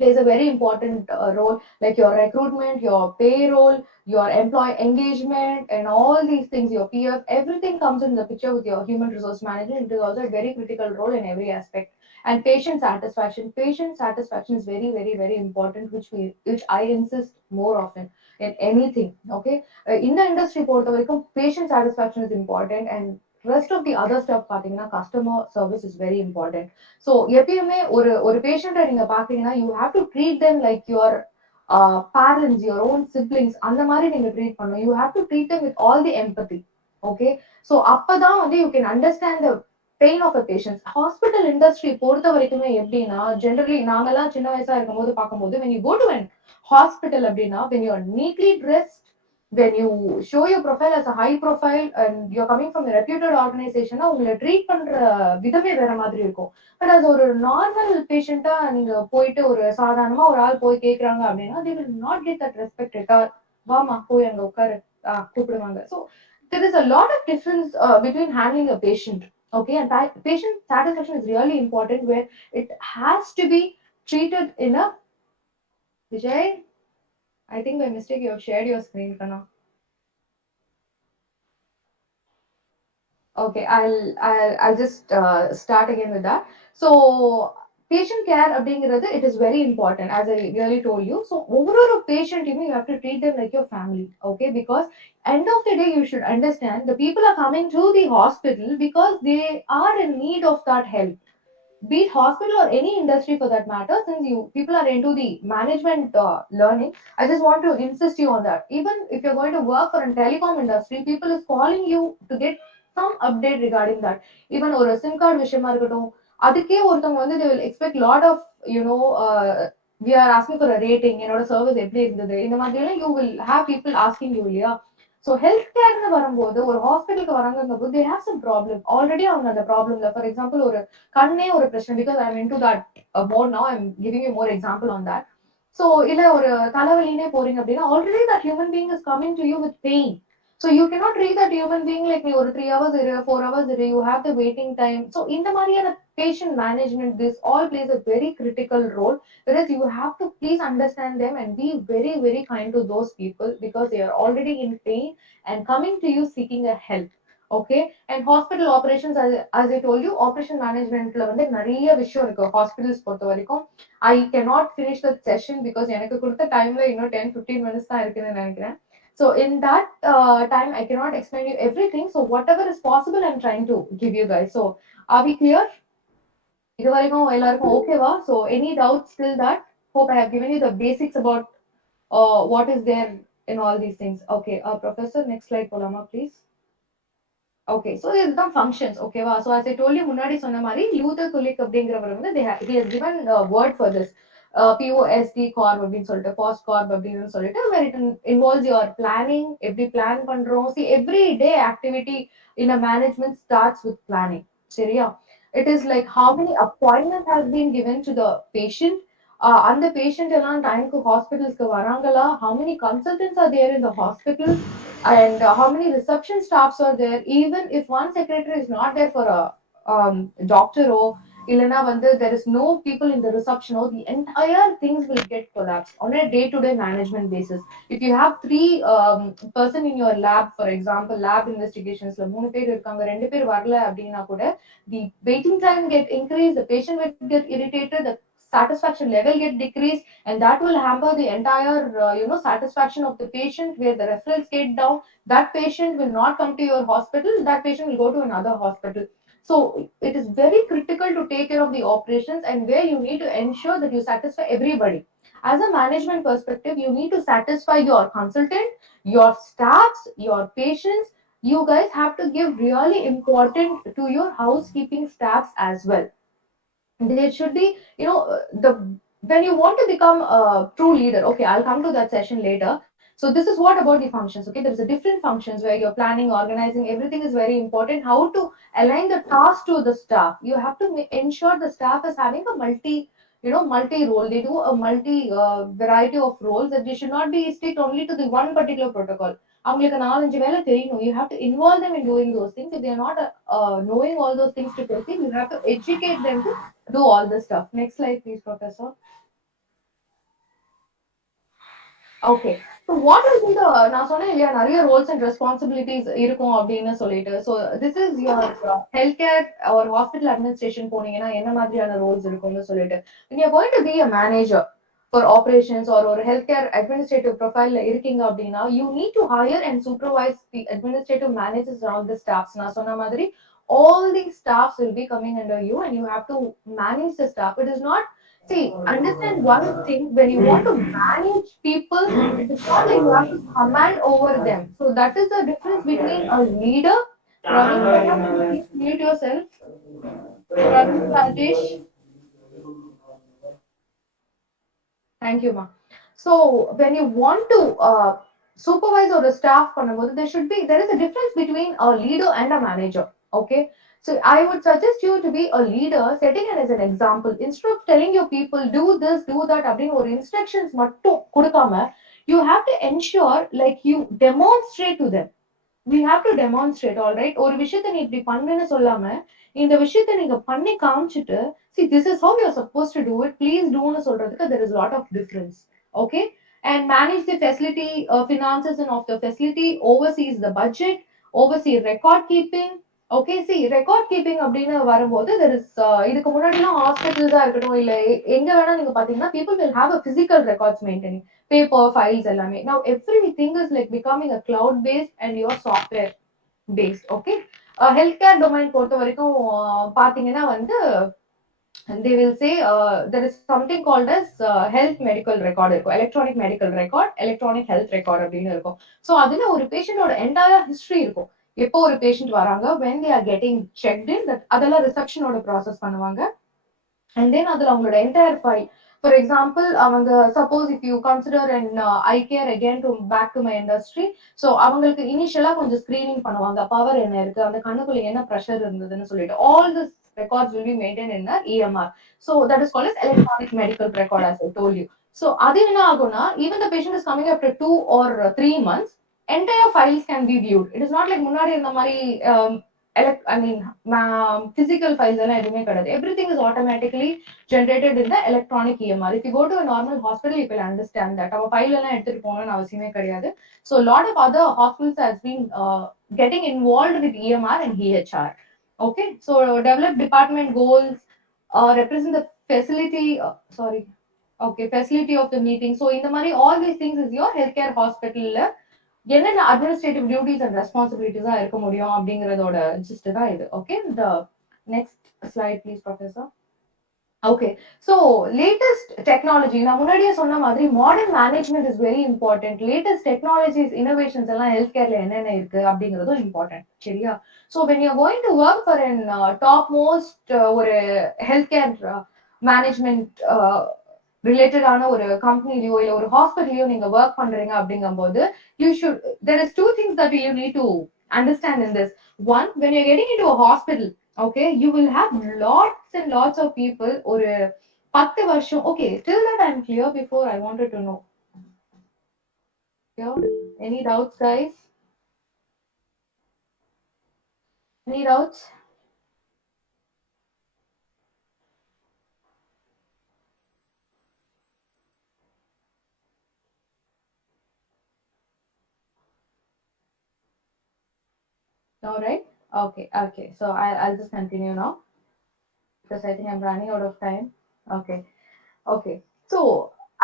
plays a very important role, like your recruitment, your payroll, your employee engagement, and all these things, your PF, everything comes in the picture with your human resource management. It is also a very critical role in every aspect. And patient satisfaction. Patient satisfaction is very, very, very important, which I insist more often in anything. Okay, in the industry, patient satisfaction is important, and rest of the other stuff, customer service is very important. So எப்பயுமே ஒரு ஒரு பேஷண்ட்டை நீங்க பாத்தீங்கன்னா you have to treat them like your parents, your own siblings. அந்த மாதிரி நீங்க treat பண்ணணும். You have to treat them with all the empathy. Okay, so அப்பதான் வந்து you can understand the pain of a patients. Hospital industry பொறுத்த வரைக்குமே எப்படின்னா ஜென்ரலி நாங்கெல்லாம் சின்ன வயசா இருக்கும்போது பார்க்கும்போது when you go to an hospital அப்படின்னா when you are neatly dressed, when you show your profile as a high profile and you're coming from a reputed organization, உங்களை ட்ரீட் பண்ற விதமே வேற மாதிரி இருக்கும். பட் அது ஒரு நார்மல் பேஷண்டா நீங்க போயிட்டு ஒரு சாதாரணமா ஒரு ஆள் போய் கேக்குறாங்க அப்படின்னா they will not get that respect at all. வாமா போய் அங்க உட்காரு கூப்பிடுவாங்க. So there is a lot of difference between handling a patient. Okay, and patient satisfaction is really important where it has to be treated in a Vijay, I think by mistake you have shared your screen, Kana. Okay, I'll just start again with that. So patient care அப்படிங்கிறது it is very important as I really told you. So ஒவ்வொரு patient you have to treat them like your family. Okay, because end of the day you should understand the people are coming to the hospital because they are in need of that help. Be it hospital or any industry for that matter, since you people are into the management learning, I just want to insist you on that. Even if you're going to work for a telecom industry, people is calling you to get some update regarding that. Even ஒரு sim card விஷயமா இருக்கட்டும், அதுக்கே ஒருத்தவங்க வந்து they will expect lot of you know we are asking for a rating, என்னோட சர்வீஸ் எப்படி இருந்தது, இந்த மாதிரி எல்லாம் you will have people asking you இல்லையா. ஸோ ஹெல்த் கேர்னு வரும்போது ஒரு ஹாஸ்பிட்டலுக்கு வராங்க போது they have some problem already. அவங்க அந்த ப்ராப்ளம்ல ஃபார் எக்ஸாம்பிள் ஒரு கண்ணே ஒரு பிரச்சனை, because I am into that more now, I am giving you more example on that. So இல்ல ஒரு தலைவலினே போறீங்க அப்படின்னா already that human being is coming to you with pain. So you cannot treat that human being like நீ ஒரு 3 hours இரு 4 hours இரு, you have the waiting time. So இந்த மாதிரியான patient management, this all plays a very critical role, whereas you have to please understand them and be very, very kind to those people because they are already in pain and coming to you seeking a help. Okay, and hospital operations, as I told you, operation managementல வந்து நிறைய விஷயம் இருக்கு ஹாஸ்பிட்டல்ஸ் பொறுத்த வரைக்கும். I cannot finish the session because எனக்கு கொடுத்த டைம்ல இன்னும் 10-15 minutes தான் இருக்குன்னு நினைக்கிறேன். So in that time, I cannot explain you everything. So whatever is possible, I'm trying to give you guys. So are we clear? இது வரைக்கும் எல்லாருக்கும் ஓகேவா? So any doubts till that? Hope I have given you the basics about what is there in all these things. Okay, Professor, next slide polama, please. Okay, so இதுதான் functions, ஓகேவா? So as I told you முன்னாடி சொன்ன மாதிரி Luther Gulick அப்படிங்கிறவர் வந்து he has given a word for this. POSD corp அப்படின்னு சொல்லிட்டு post corp அப்படின்னு சொல்லிட்டு where it involves your planning, எப்படி plan பண்றோம். See, every day activity in a management starts with planning. சரியா? It is like how many appointments have been given to the patient. அந்த patient எல்லாம் டைம்க்கு ஹாஸ்பிட்டல்ஸ்க்கு வராங்களா? How many consultants are there in the hospital? And how many reception staffs are there? Even if one secretary is not there for a doctor or ilana vande there is no people in the reception, or the entire things will get collapsed on a day-to-day management basis. If you have three person in your lab, for example lab investigations la மூணு பேர் இருக்காங்க, ரெண்டு பேர் வரல அப்படின்னா கூட the waiting time get increased, the patient will get irritated, the satisfaction level get decreased, and that will hamper the entire satisfaction of the patient, where the referrals get down. That patient will not come to your hospital, that patient will go to another hospital. So it is very critical to take care of the operations, and where you need to ensure that you satisfy everybody. As a management perspective, you need to satisfy your consultant, your staffs, your patients. You guys have to give really important to your housekeeping staffs as well. There should be, the when you want to become a true leader, okay, I'll come to that session later. So this is what about the functions. Okay, there's a different functions where you're planning, organizing, everything is very important. How to align the task to the staff. You have to ensure the staff is having a multi role. They do a multi variety of roles, that they should not be stick only to the one particular protocol. அவங்களுக்கு 4-5 வேலை தெரியணும். You have to involve them in doing those things. If they are not knowing all those things to proceed, you have to educate them to do all this stuff. Next slide, please, Professor. Okay. So what will be the, நான் சொன்னேன் இல்லையா நிறைய roles and responsibilities இருக்கும் அப்படின்னு சொல்லிட்டு. So this is your healthcare or hospital administration போனீங்கன்னா என்ன மாதிரியான roles இருக்கும்னு சொல்லிட்டு. When you're going to be a manager for operations or healthcare administrative profile இருக்கீங்க அப்படின்னா, you need to hire and supervise the administrative managers around the staffs. நான் சொன்ன மாதிரி all these staffs will be coming under you, and you have to manage the staff. It is not, see, understand one thing, when you want to manage people, it is not like you have to command over them. So that is the difference between a leader. Ravindra, please mute yourself. Ravindra Rajesh. Thank you, ma. So when you want to supervise or a staff பண்ணும்போது, there is a difference between a leader and a manager. Okay, so I would suggest you to be a leader, setting it as an example. Instead of telling your people do this, do that அப்படின்னு ஒரு instructions மட்டும் கொடுக்காம, you have to ensure like you demonstrate to them. We have to demonstrate, all right? ஒரு விஷயத்தை நீ இப்படி பண்ணுன்னு சொல்லாம, இந்த விஷயத்தை நீங்க பண்ணி காமிச்சிட்டு, see, this is how you're supposed to do it, please doன்னு சொல்றதுக்கு there is a lot of difference. Okay, and manage the facility finances and of the facility, oversees the budget, oversee record keeping. Okay, see, record keeping அப்படின்னு வரும்போது there is இதுக்கு முன்னாடிலாம் ஹாஸ்பிட்டல்ஸா இருக்கட்டும் இல்ல எங்க வேணா நீங்க பாத்தீங்கன்னா people will have a physical records maintaining paper files எல்லாமே. Now everything is like becoming a cloud based and your software based. Okay, healthcare domain பொறுத்த வரைக்கும் பாத்தீங்கன்னா வந்து they will say there is something called as health medical record இருக்கும், electronic medical record, electronic health record அப்படின்னு இருக்கும். So அதுல ஒரு பேஷண்டோட entire history இருக்கும். எப்போ ஒரு பேஷண்ட் வராங்க, when they are getting checked in, அதெல்லாம் ரிசப்ஷனோட ப்ராசஸ் பண்ணுவாங்க. And then அதுல அவங்களோட entire file, for example அவங்க suppose if you consider an eye care, again to back to my industry, so அவங்களுக்கு இனிஷியலா கொஞ்சம் ஸ்கிரீனிங் பண்ணுவாங்க, பவர் என்ன இருக்கு, அந்த கண்ணுக்குள்ள என்ன ப்ரெஷர் இருந்ததுன்னு சொல்லிட்டு all this records will be maintained in the EMR. So that is called as electronic medical record, as I told you. So அது என்ன ஆகும்னா, even the patient is coming after 2 or 3 months, entire files can be viewed. It is not like முன்னாடி இந்த மாதிரி physical files எல்லாம் எதுவுமே கிடையாது. Everything is automatically generated in the electronic EMR. If you go to a normal hospital, you will understand that our file எல்லாம் எடுத்துட்டு போகணும்னு அவசியமே கிடையாது. So a lot of other hospitals has been getting involved with EMR and EHR. Okay, so develop department goals, represent the facility, facility of the meeting. So இந்த மாதிரி all these things is your healthcare hospital என்னென்ன administrative duties and ரெஸ்பான்சிபிலிட்டிஸா இருக்க முடியும் அப்படிங்கறதோட ஜிஸ்ட் தான் இது. Okay, the next slide please professor. Okay, so latest technology நான் முன்னாடியே சொன்ன மாதிரி modern management is very important. Latest technologies innovations எல்லாம் ஹெல்த் கேர்ல என்னென்ன இருக்கு அப்படிங்கிறதும் இம்பார்ட்டன்ட். சரியா? So when you going to work for an top most ஒரு ஹெல்த் கேர் மேனேஜ்மெண்ட் ரிலேட்டடான ஒரு கம்பெனிலயோ இல்ல ஒரு ஹாஸ்பிட்டலையோ நீங்க ஒர்க் பண்றீங்க அப்படிங்கும்போது you should there is two things that you need to understand in this. One, when you're getting into a hospital, okay, you will have lots and lots of people ஒரு 10 வருஷம். Okay, till that I'm clear. Before I wanted to know, yeah, any doubts guys? Any doubts? No, right? Okay. So I'll just continue now because I think I'm running out of time. Okay. So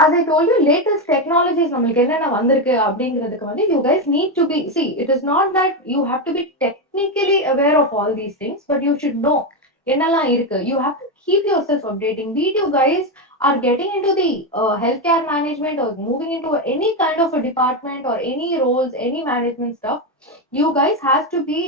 as I told you, latest technologies நம்மளுக்கு என்னென்ன வந்திருக்கு அப்படிங்கிறதுக்கு வந்து you guys need to be, see, it is not that you have to be technically aware of all these things, but you should know என்னெல்லாம் இருக்கு. You have to keep yourself updating. Be you guys are getting into the healthcare management or moving into any kind of a department or any roles, any management stuff, you guys have to be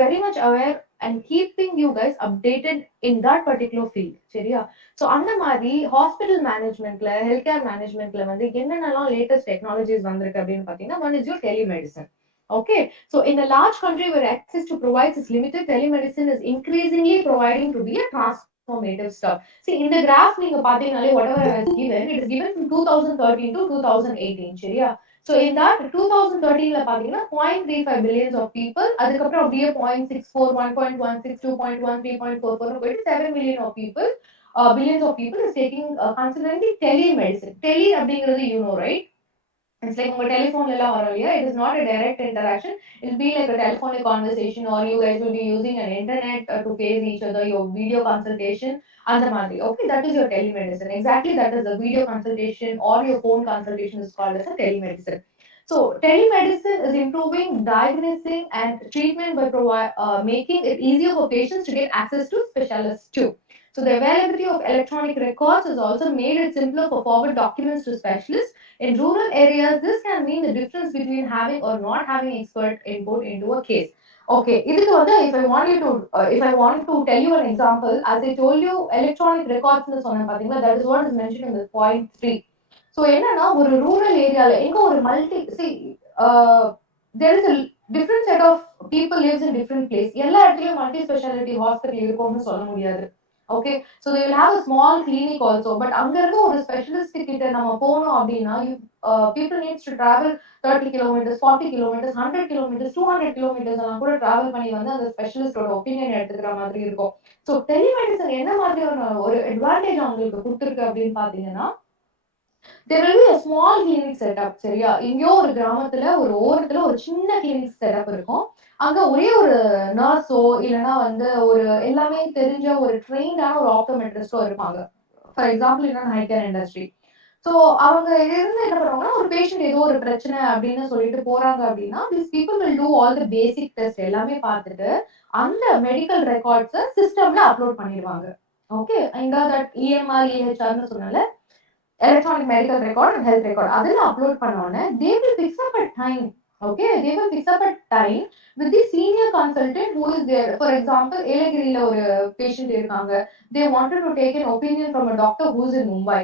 very much aware and keeping you guys updated in that particular field. சரியா? ஸோ அந்த மாதிரி ஹாஸ்பிட்டல் மேனேஜ்மெண்ட்ல health care மேனேஜ்மெண்ட்ல வந்து என்னென்னலாம் latest technologies வந்திருக்கு அப்படின்னு பாத்தீங்கன்னா, one is your telemedicine. Okay, so in a large country where access to provides is limited, telemedicine is increasingly providing to be a transformative stuff. See, in the graph நீங்க பாத்தீங்கனாலே whatever I was given, it is given from 2013 to 2018. சரியா? So in that 2013 ல பாத்தீங்கன்னா 0.35 billions of people, அதுக்கப்புறம் அப்படியே 0.64, 1.16, 2.1, 3.44 போயிட்டு 7 million of people, billions of people is taking considering the telemedicine. Tele அப்படிங்கிறது you know, right? It's like உங்க டெலிஃபோன்ல எல்லாம் வரும் இல்லையா? It is not a direct interaction. It will be like a telephonic conversation, or you guys will be using an internet to face each other, your video consultation அந்த மாதிரி. Okay, that is your telemedicine. Exactly, that is the video consultation or your phone consultation is called as a telemedicine. So telemedicine is improving diagnosing and treatment by making it easier for patients to get access to specialists too. So the availability of electronic records has also made it simpler for forward documents to specialists. In rural areas, this can mean the difference between having or not having expert input into a case. Okay, இதுக்கு வந்து if I want to tell you an example, as I told you, electronic records னு சொன்னேன் பாத்தீங்களா, that is what is mentioned in the point 3. So என்னன்னா, ஒரு rural ஏரியால எங்க ஒரு there is a different set of people lives in different place. எல்லா இடத்துலயும் மல்டி ஸ்பெஷாலிட்டி ஹாஸ்பிட்டல் இருக்கும்னு சொல்ல முடியாது. Okay, so they will have a small clinic also, but அங்க இருக்க ஒரு ஸ்பெஷலிஸ்ட் கிட்ட நம்ம போனோம் அப்படின்னா, people needs to travel 30 kilometers, 40 kilometers, 100 kilometers, 200 kilometers எல்லாம் கூட travel பண்ணி வந்து அந்த ஸ்பெஷலிஸ்டோட ஒப்பீனியன் எடுத்துக்கிற மாதிரி இருக்கும். ஸோ டெலிமெடிசன் என்ன மாதிரியான ஒரு அட்வான்டேஜ் அவங்களுக்கு கொடுத்துருக்கு அப்படின்னு பாத்தீங்கன்னா, there will be a small clinic setup. சரியா? எங்கேயோ ஒரு கிராமத்துல ஒரு ஓரத்துல ஒரு சின்ன கிளினிக் செட்டப் இருக்கும். அங்க ஒரே ஒரு நர்ஸோ இல்லைன்னா வந்து ஒரு எல்லாமே தெரிஞ்ச ஒரு ட்ரெயின்டான ஒரு ஆப்டோமெட்ரிஸ்டோ இருப்பாங்க. ஃபார் எக்ஸாம்பிள் என்னன்னா ஹை கேர் இண்டஸ்ட்ரி. ஸோ அவங்க இருந்து என்ன பண்ணுவாங்கன்னா, ஒரு பேஷண்ட் ஏதோ ஒரு பிரச்சனை அப்படின்னு சொல்லிட்டு போறாங்க அப்படின்னா, these people will do all the basic test எல்லாமே பார்த்துட்டு அந்த மெடிக்கல் ரெக்கார்ட்ஸை சிஸ்டம்ல அப்லோட் பண்ணிடுவாங்க. ஓகே, இந்த தட் இஎம்ஆர் இஹெச்ஆர்னு சொன்னால electronic medical record and health record adilla upload பண்ணோனே they will fix up a time. Okay, they will fix up a time with the senior consultant who is there. For example, Yelagiriல ஒரு patient இருக்காங்க, they wanted to take an opinion from a doctor who is in Mumbai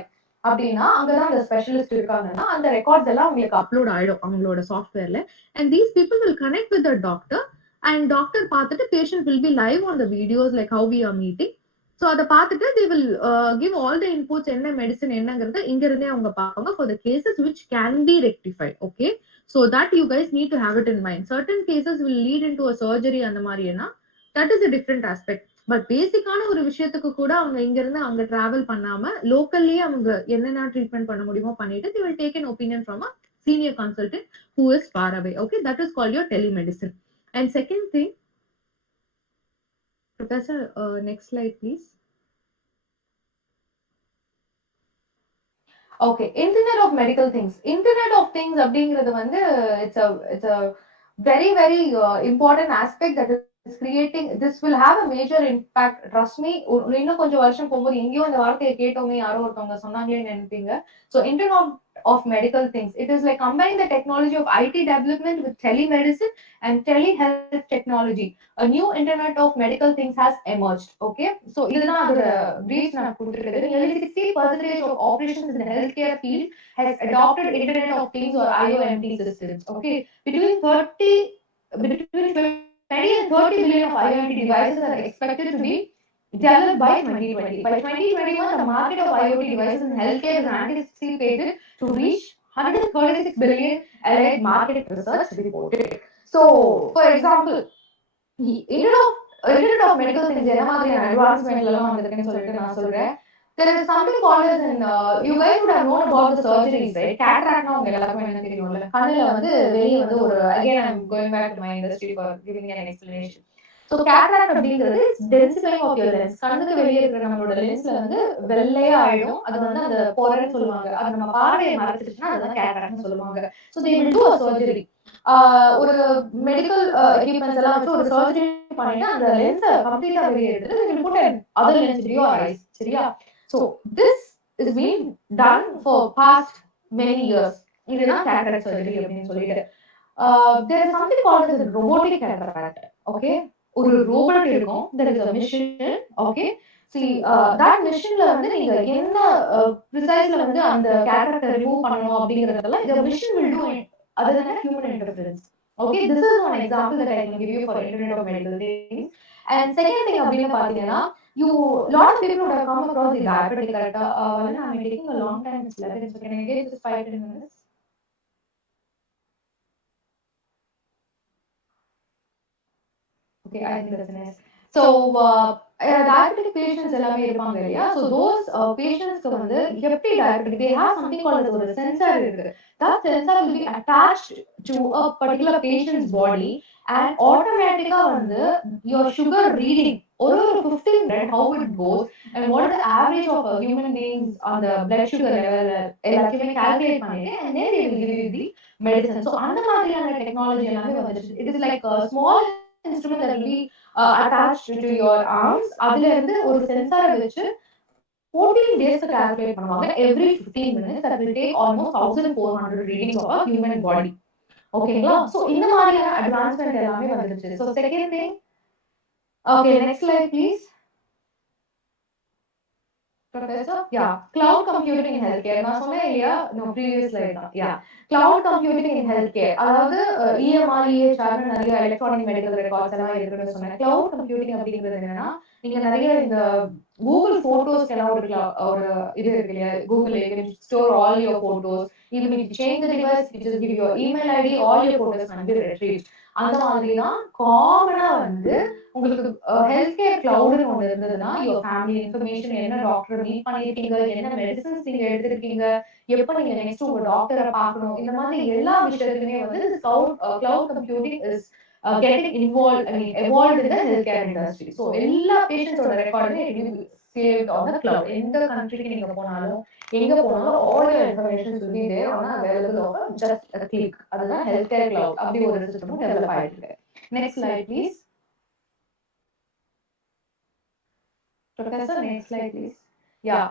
அப்படின்னா, அங்கதான் அந்த ஸ்பெஷலிஸ்ட் இருக்காங்கன்னா அந்த ரெக்கார்ட்ஸ் எல்லாம் உங்களுக்கு அப்லோட் ஆயிடும் அவங்களோட சாஃப்ட்வேர்ல. and these people will connect with the doctor and doctor பார்த்துட்டு patient will be live on the videos like how we are meeting. So அதை பார்த்துட்டு they will give all the inputs, என்ன மெடிசன் என்னங்கிறத இங்க இருந்தே அவங்க பார்ப்பாங்க for the cases which can be rectified. Okay, so that you guys need to have it in mind. Certain cases will lead into a surgery அந்த மாதிரினா, that is a different aspect. But பேசிக்கான ஒரு விஷயத்துக்கு கூட அவங்க இங்க இருந்து அங்க டிராவல் பண்ணாம லோக்கல்லயே அவங்க என்னென்ன ட்ரீட்மெண்ட் பண்ண முடியுமோ பண்ணிட்டு they will take an opinion from a senior consultant who is far away. Okay, that is called your telemedicine. And second thing, Professor, next slide please. Okay, Internet of Medical Things. Internet of Things அப்படிங்கிறது வந்து it's a very very important aspect that is creating. This will have a major impact. Trust me. இன்னும் கொஞ்சம் வருஷம் போகும்போது எங்கேயோ இந்த வார்த்தையை கேட்டோமே யாரோ ஒருத்தவங்க சொன்னாங்களேன்னு நினைப்பீங்க. So Internet of Medical Things. It is like combining the technology of IT development with telemedicine and telehealth technology. A new Internet of Medical Things has emerged. Okay, so இதுதான் அதோட brief நான் கொடுத்திருக்கிறது. Nearly 60% of operations in the healthcare field has adopted Internet of Things or IoT systems. Okay, between 20 and 30 billion of IoT devices are expected to be developed by 2020. By 2021, the market of IoT devices in healthcare is anticipated to reach 136 billion, allied market research reported. So, for example, Internet of Medical Things என்ன மாதிரியான advancement எல்லாம் வந்திருக்குன்னு சொல்லிட்டு நான் சொல்றேன். There is something called as in you guys would have known about the surgeries, right? Cataract na unga ellarkum enna theriyumla. Kannula vandu veliya vandu or again I'm going back to my industry for giving an explanation. So cataract அப்படிங்கிறது densifying of your lens. கண்ணுக்கு வெளியே இருக்கிற நம்மளோட லென்ஸ்ல வந்து வெள்ளையா ஆயிடும். அது வந்து அந்த பொறன்னு சொல்லுவாங்க. அது நம்ம பார்வையை மறைச்சிருச்சுன்னா அதுதான் கேட்ராக்ட்னு சொல்லுவாங்க. So they will do a surgery. ஒரு மெடிக்கல் எக்யூப்மெண்ட்ஸ் எல்லாம் வச்சு ஒரு சர்ஜரி பண்ணிட்டு அந்த லென்ஸை கம்ப்ளீட்டா வெளியே எடுத்துட்டு they will put an other lens into your eyes. சரியா? So this is being done for past many years. இதுதான் cataract surgery அப்படின்னு சொல்லிட்டு. There is something called as a robotic cataract. Okay, ஒரு ரோபோட் இருக்கும். There is a machine. Okay, see that machineல வந்து நீங்க என்ன precisely வந்து அந்த cataract remove பண்ணணும் அப்படிங்கறதெல்லாம் the machine will do it other than human interference. Okay, this is one example that I can give you for Internet of Medical Things. And second thing அப்படின்னு பாத்தீங்கன்னா lot of people would have come across the diabetic correct. I'm taking a long time. It's 11, so can I get just 5-10 minutes? Okay, I think that's nice. So diabetic patients எல்லாமே இருப்பாங்க இல்லையா? So those patients வந்து எப்படி diabetic, they have something called as a sensor இருக்கு. That sensor will be attached to a particular patient's body and automatically வந்து your sugar reading ஒரு 15 minutes how it goes and what is the average of a human beings on the blood sugar level எல்லாத்தையுமே calculate பண்ணிட்டு and then they will give you the medicine. So அந்த மாதிரியான டெக்னாலஜி எல்லாமே வந்துருச்சு. It is like a small instrument that will be attached to your arms. அதுல இருந்து ஒரு சென்சாரை வச்சு 14 days calculate பண்ணுவாங்க every 15 minutes. That will take almost 1400 readings of a human body. ஓகேங்களா? So இந்த மாதிரியான advancement எல்லாமே வந்துருச்சு. So second thing, okay, next slide please. Professor, yeah, cloud computing in healthcare. நான் சொன்னேன் இல்லையா, no previous slide தான். Yeah, cloud computing in healthcare. அதாவது EMR, EHR நிறைய எலக்ட்ரானிக் மெடிக்கல் ரெக்கார்ட்ஸ் எல்லாம் இருக்குன்னு சொன்னேன். cloud computing அப்படிங்கிறது என்னன்னா, நீங்க நிறைய இந்த கூகுள் போட்டோஸ் எல்லாம் ஒரு இது இருக்கு இல்லையா, Google you can store all your photos. Even if you change the device, you just give your email ID, all your photos can be retrieved. அந்த மாதிரி தான் காமனா வந்து உங்களுக்கு ஹெல்த் கேர் கிளவுட்னு ஒன்று இருந்ததுன்னா யுவர் ஃபேமிலி இன்ஃபர்மேஷன், என்ன டாக்டர் மீட் பண்ணிருக்கீங்க, என்ன மெடிசன்ஸ் நீங்க எடுத்திருக்கீங்க, எப்ப நீங்க நெக்ஸ்ட் உங்க டாக்டரை பார்க்கணும், இந்த மாதிரி எல்லா விஷயத்துக்குமே வந்து cloud computing is getting involved, I mean evolved in the healthcare industry. So எல்லா பேஷண்ட்ஸோட ரெக்கார்டுமே it will be saved on the cloud. எந்த கண்ட்ரிக்கு நீங்க போனாலும் எங்க போனாலும் all your information will be there on available of just a click. அதுதான் healthcare cloud. அப்படி ஒரு சிஸ்டம் டெவலப் ஆயிட்டு இருக்கு. Next slide please. Professor, next slide please. Yeah.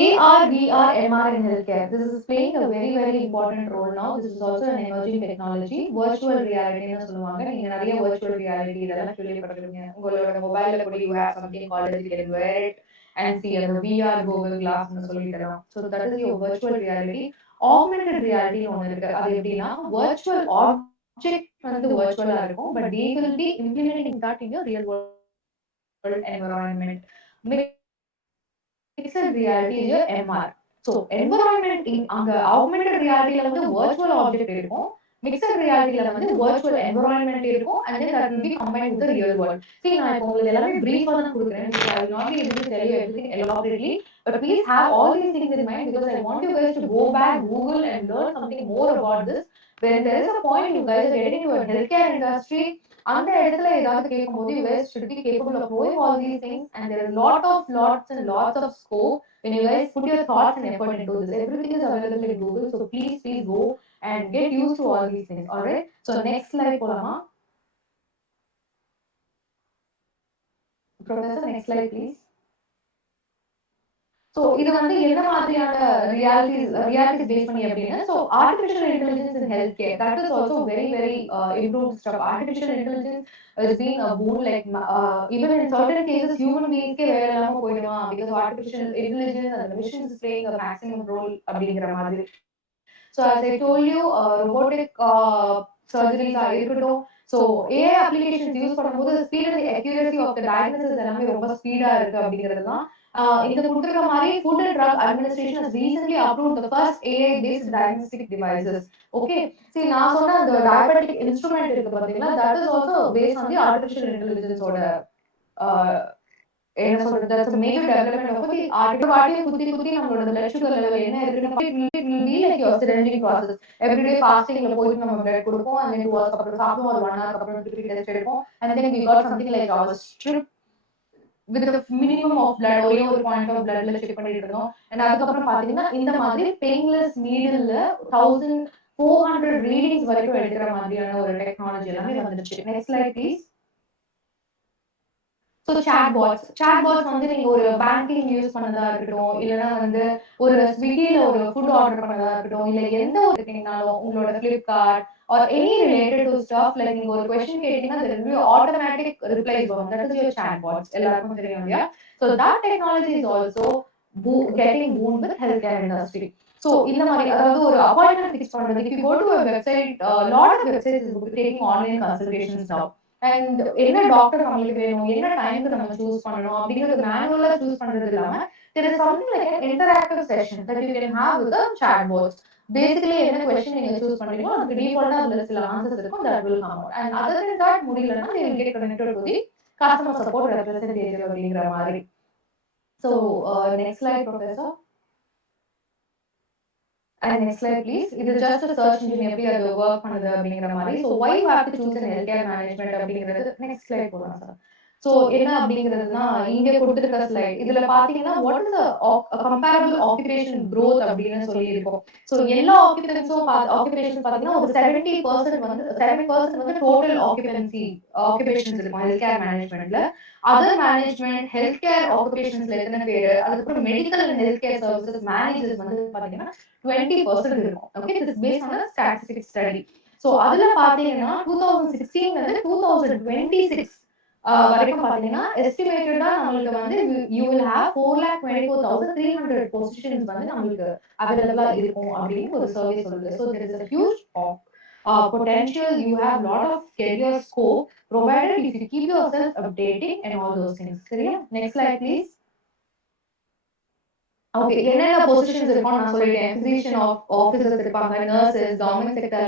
AR, VR, MR in healthcare. This is playing a very, very important role now. This is also an emerging technology. Virtual reality ன்னு சொல்லுவாங்க. நீங்க நிறைய virtual reality இதெல்லாம் கேள்விப்பட்டிருக்கீங்க. உங்களோட மொபைல்ல கூட you have something called as you can wear it and see as a VR Google Glass ன்னு சொல்லிட்டலாம். So that is your virtual reality. Augmented reality ன்னு ஒன்று இருக்கு. அது எப்படின்னா virtual object வந்து virtual ஆ இருக்கும், but they will be implementing that in your real world environment. Mixed reality is your MR. So environment அங்க augmented realityல வந்து virtual object இருக்கும், mixed realityல வந்து virtual environment இருக்கும், and then that will be combined with the real world. See, நான் இப்போ உங்களுக்கு எல்லாமே brief-ஆ தான் கொடுக்குறேன். I will not be able to tell you everything elaborately, but please have all these things in mind because I want you guys to go back, Google and learn something more about this when there is a point you guys are getting into a healthcare industry, அந்த இடத்துல ஏதாவது கேட்கும்போது you guys should be capable of knowing all these things, and there are lots and lots of scope when you guys put your thoughts and effort into this. Everything is available in Google, so please go and get used to all these things. All right, so next slide polama. Professor, next slide please. So இது வந்து என்ன மாதிரியான realities based பண்ணி அப்படின்னா, so artificial intelligence in healthcare, that is also very improved stuff. Artificial intelligence has been a boon, like even in certain cases human beings ke வேலை இல்லாம போயிடுவான் because artificial intelligence and the machines is playing a maximum role அப்படிங்கிற மாதிரி. So as I told you, robotic surgeries are இருக்கட்டும். So AI applications use பண்ணும்போது speed and the accuracy of the diagnosis எல்லாமே ரொம்ப ஸ்பீடா இருக்கு அப்படிங்கிறது தான். இந்த கொடுத்துருக்க மாதிரி Food and Drug Administration has recently approved the first AI-based diagnostic devices. Okay, see நான் சொன்ன அந்த diabetic instrument இருக்கு பாத்தீங்களா, that is also based on the artificial intelligence ஓட என்ன சொல்றது, that's a major development of the artificial குத்தி நம்மளோட blood sugar level என்ன இருக்குன்னு it will be like your syringing process. Everyday fastingல போயிட்டு நம்ம blood கொடுப்போம், and then 2 hours அப்புறம் சாப்பிடுவோம், ஒரு 1 hour அப்புறம் திருப்பி டெஸ்ட் எடுப்போம், and then we got something like our strip with the minimum of blood, ஒரே ஒரு பாயிண்ட் ஆஃப் bloodல செக் பண்ணிட்டு இருந்தோம். and அதுக்கப்புறம் பாத்தீங்கன்னா இந்த மாதிரி பெயின்லெஸ் நீடில்ல 1400 ரீடிங்ஸ் வரைக்கும் எடுக்கிற மாதிரியான ஒரு டெக்னாலஜி எல்லாமே வந்துருச்சு. Next slide please. So chatbots வந்து நீங்க ஒரு பேங்கிங் யூஸ் பண்ணதா இருக்கட்டும், இல்லைன்னா வந்து ஒரு ஸ்விக்கில ஒரு ஃபுட் ஆர்டர் பண்ணதா இருக்கட்டும், இல்ல எந்த ஒரு இருக்கீங்கனாலும் உங்களோட Flipkart or any related to stuff, like நீங்க ஒரு கொஸ்டின் கேட்டீங்கன்னா there will be automatic replies வரும். That is your chatbots. எல்லாருக்கும் தெரியும் இல்லையா? So that technology is also getting boomed with healthcare industry. So இந்த மாதிரி அதாவது ஒரு அப்பாயின்மெண்ட் ஃபிக்ஸ் பண்றது, if you go to a website, lot of websites is taking online consultations now. And என்ன டாக்டர் நம்மளுக்கு வேணும், என்ன டைம்க்கு நம்ம சூஸ் பண்ணணும் அப்படிங்கிறது மேனுவலா சூஸ் பண்றது இல்லாம there is something like an interactive session that you can have with the chatbots. Basically என்ன question நீங்க சூஸ் பண்றீங்களோ அதுக்கு டிஃபால்ட்டா அதுல சில ஆன்சர்ஸ் இருக்கும், that will come out. And other than that முடியலன்னா they will get connected to the customer support representative அப்படிங்கிற மாதிரி. So next slide professor. And next slide please. It is just a search engine எப்படி அது work பண்ணுது அப்படிங்கிற மாதிரி. So why you have to choose an healthcare management அப்படிங்கிறது next slide போலாம் sir. So என்ன அப்படிங்கிறதுனா இங்க கொடுத்திருக்க ஸ்லைட், இதுல பாத்தீங்கன்னா what is the comparable occupation growth அப்படின்னு சொல்லி இருக்கும். So எல்லா occupations பாத்தீங்கன்னா ஒரு 70% வந்து 7% வந்து total occupations இருக்கும் healthcare managementல. Other management healthcare occupationsல எத்தனை பேரு, அதுக்கப்புறம் medical and healthcare services managers வந்து பாத்தீங்கன்னா 20% இருக்கும். Okay, this is based on a statistic study. So அதுல பாத்தீங்கன்னா 2016 வந்து 2026 வரைக்கும் பாத்தீங்கன்னா எஸ்டிமேட்டடா நம்மளுக்கு வந்து you will have 4,24,300 positions வந்து நம்மளுக்கு அவைலபிளா இருக்கும் அப்படின்னு ஒரு சர்வே சொல்லுது. So there is a huge potential. You have lot of career scope provided if you keep yourself updating and all those things. சரியா? Next slide please. Okay, என்னென்ன பொசிஷன்ஸ் இருக்கும் நான் சொல்லிட்டேன். physician officers இருப்பாங்க, nurses, government sector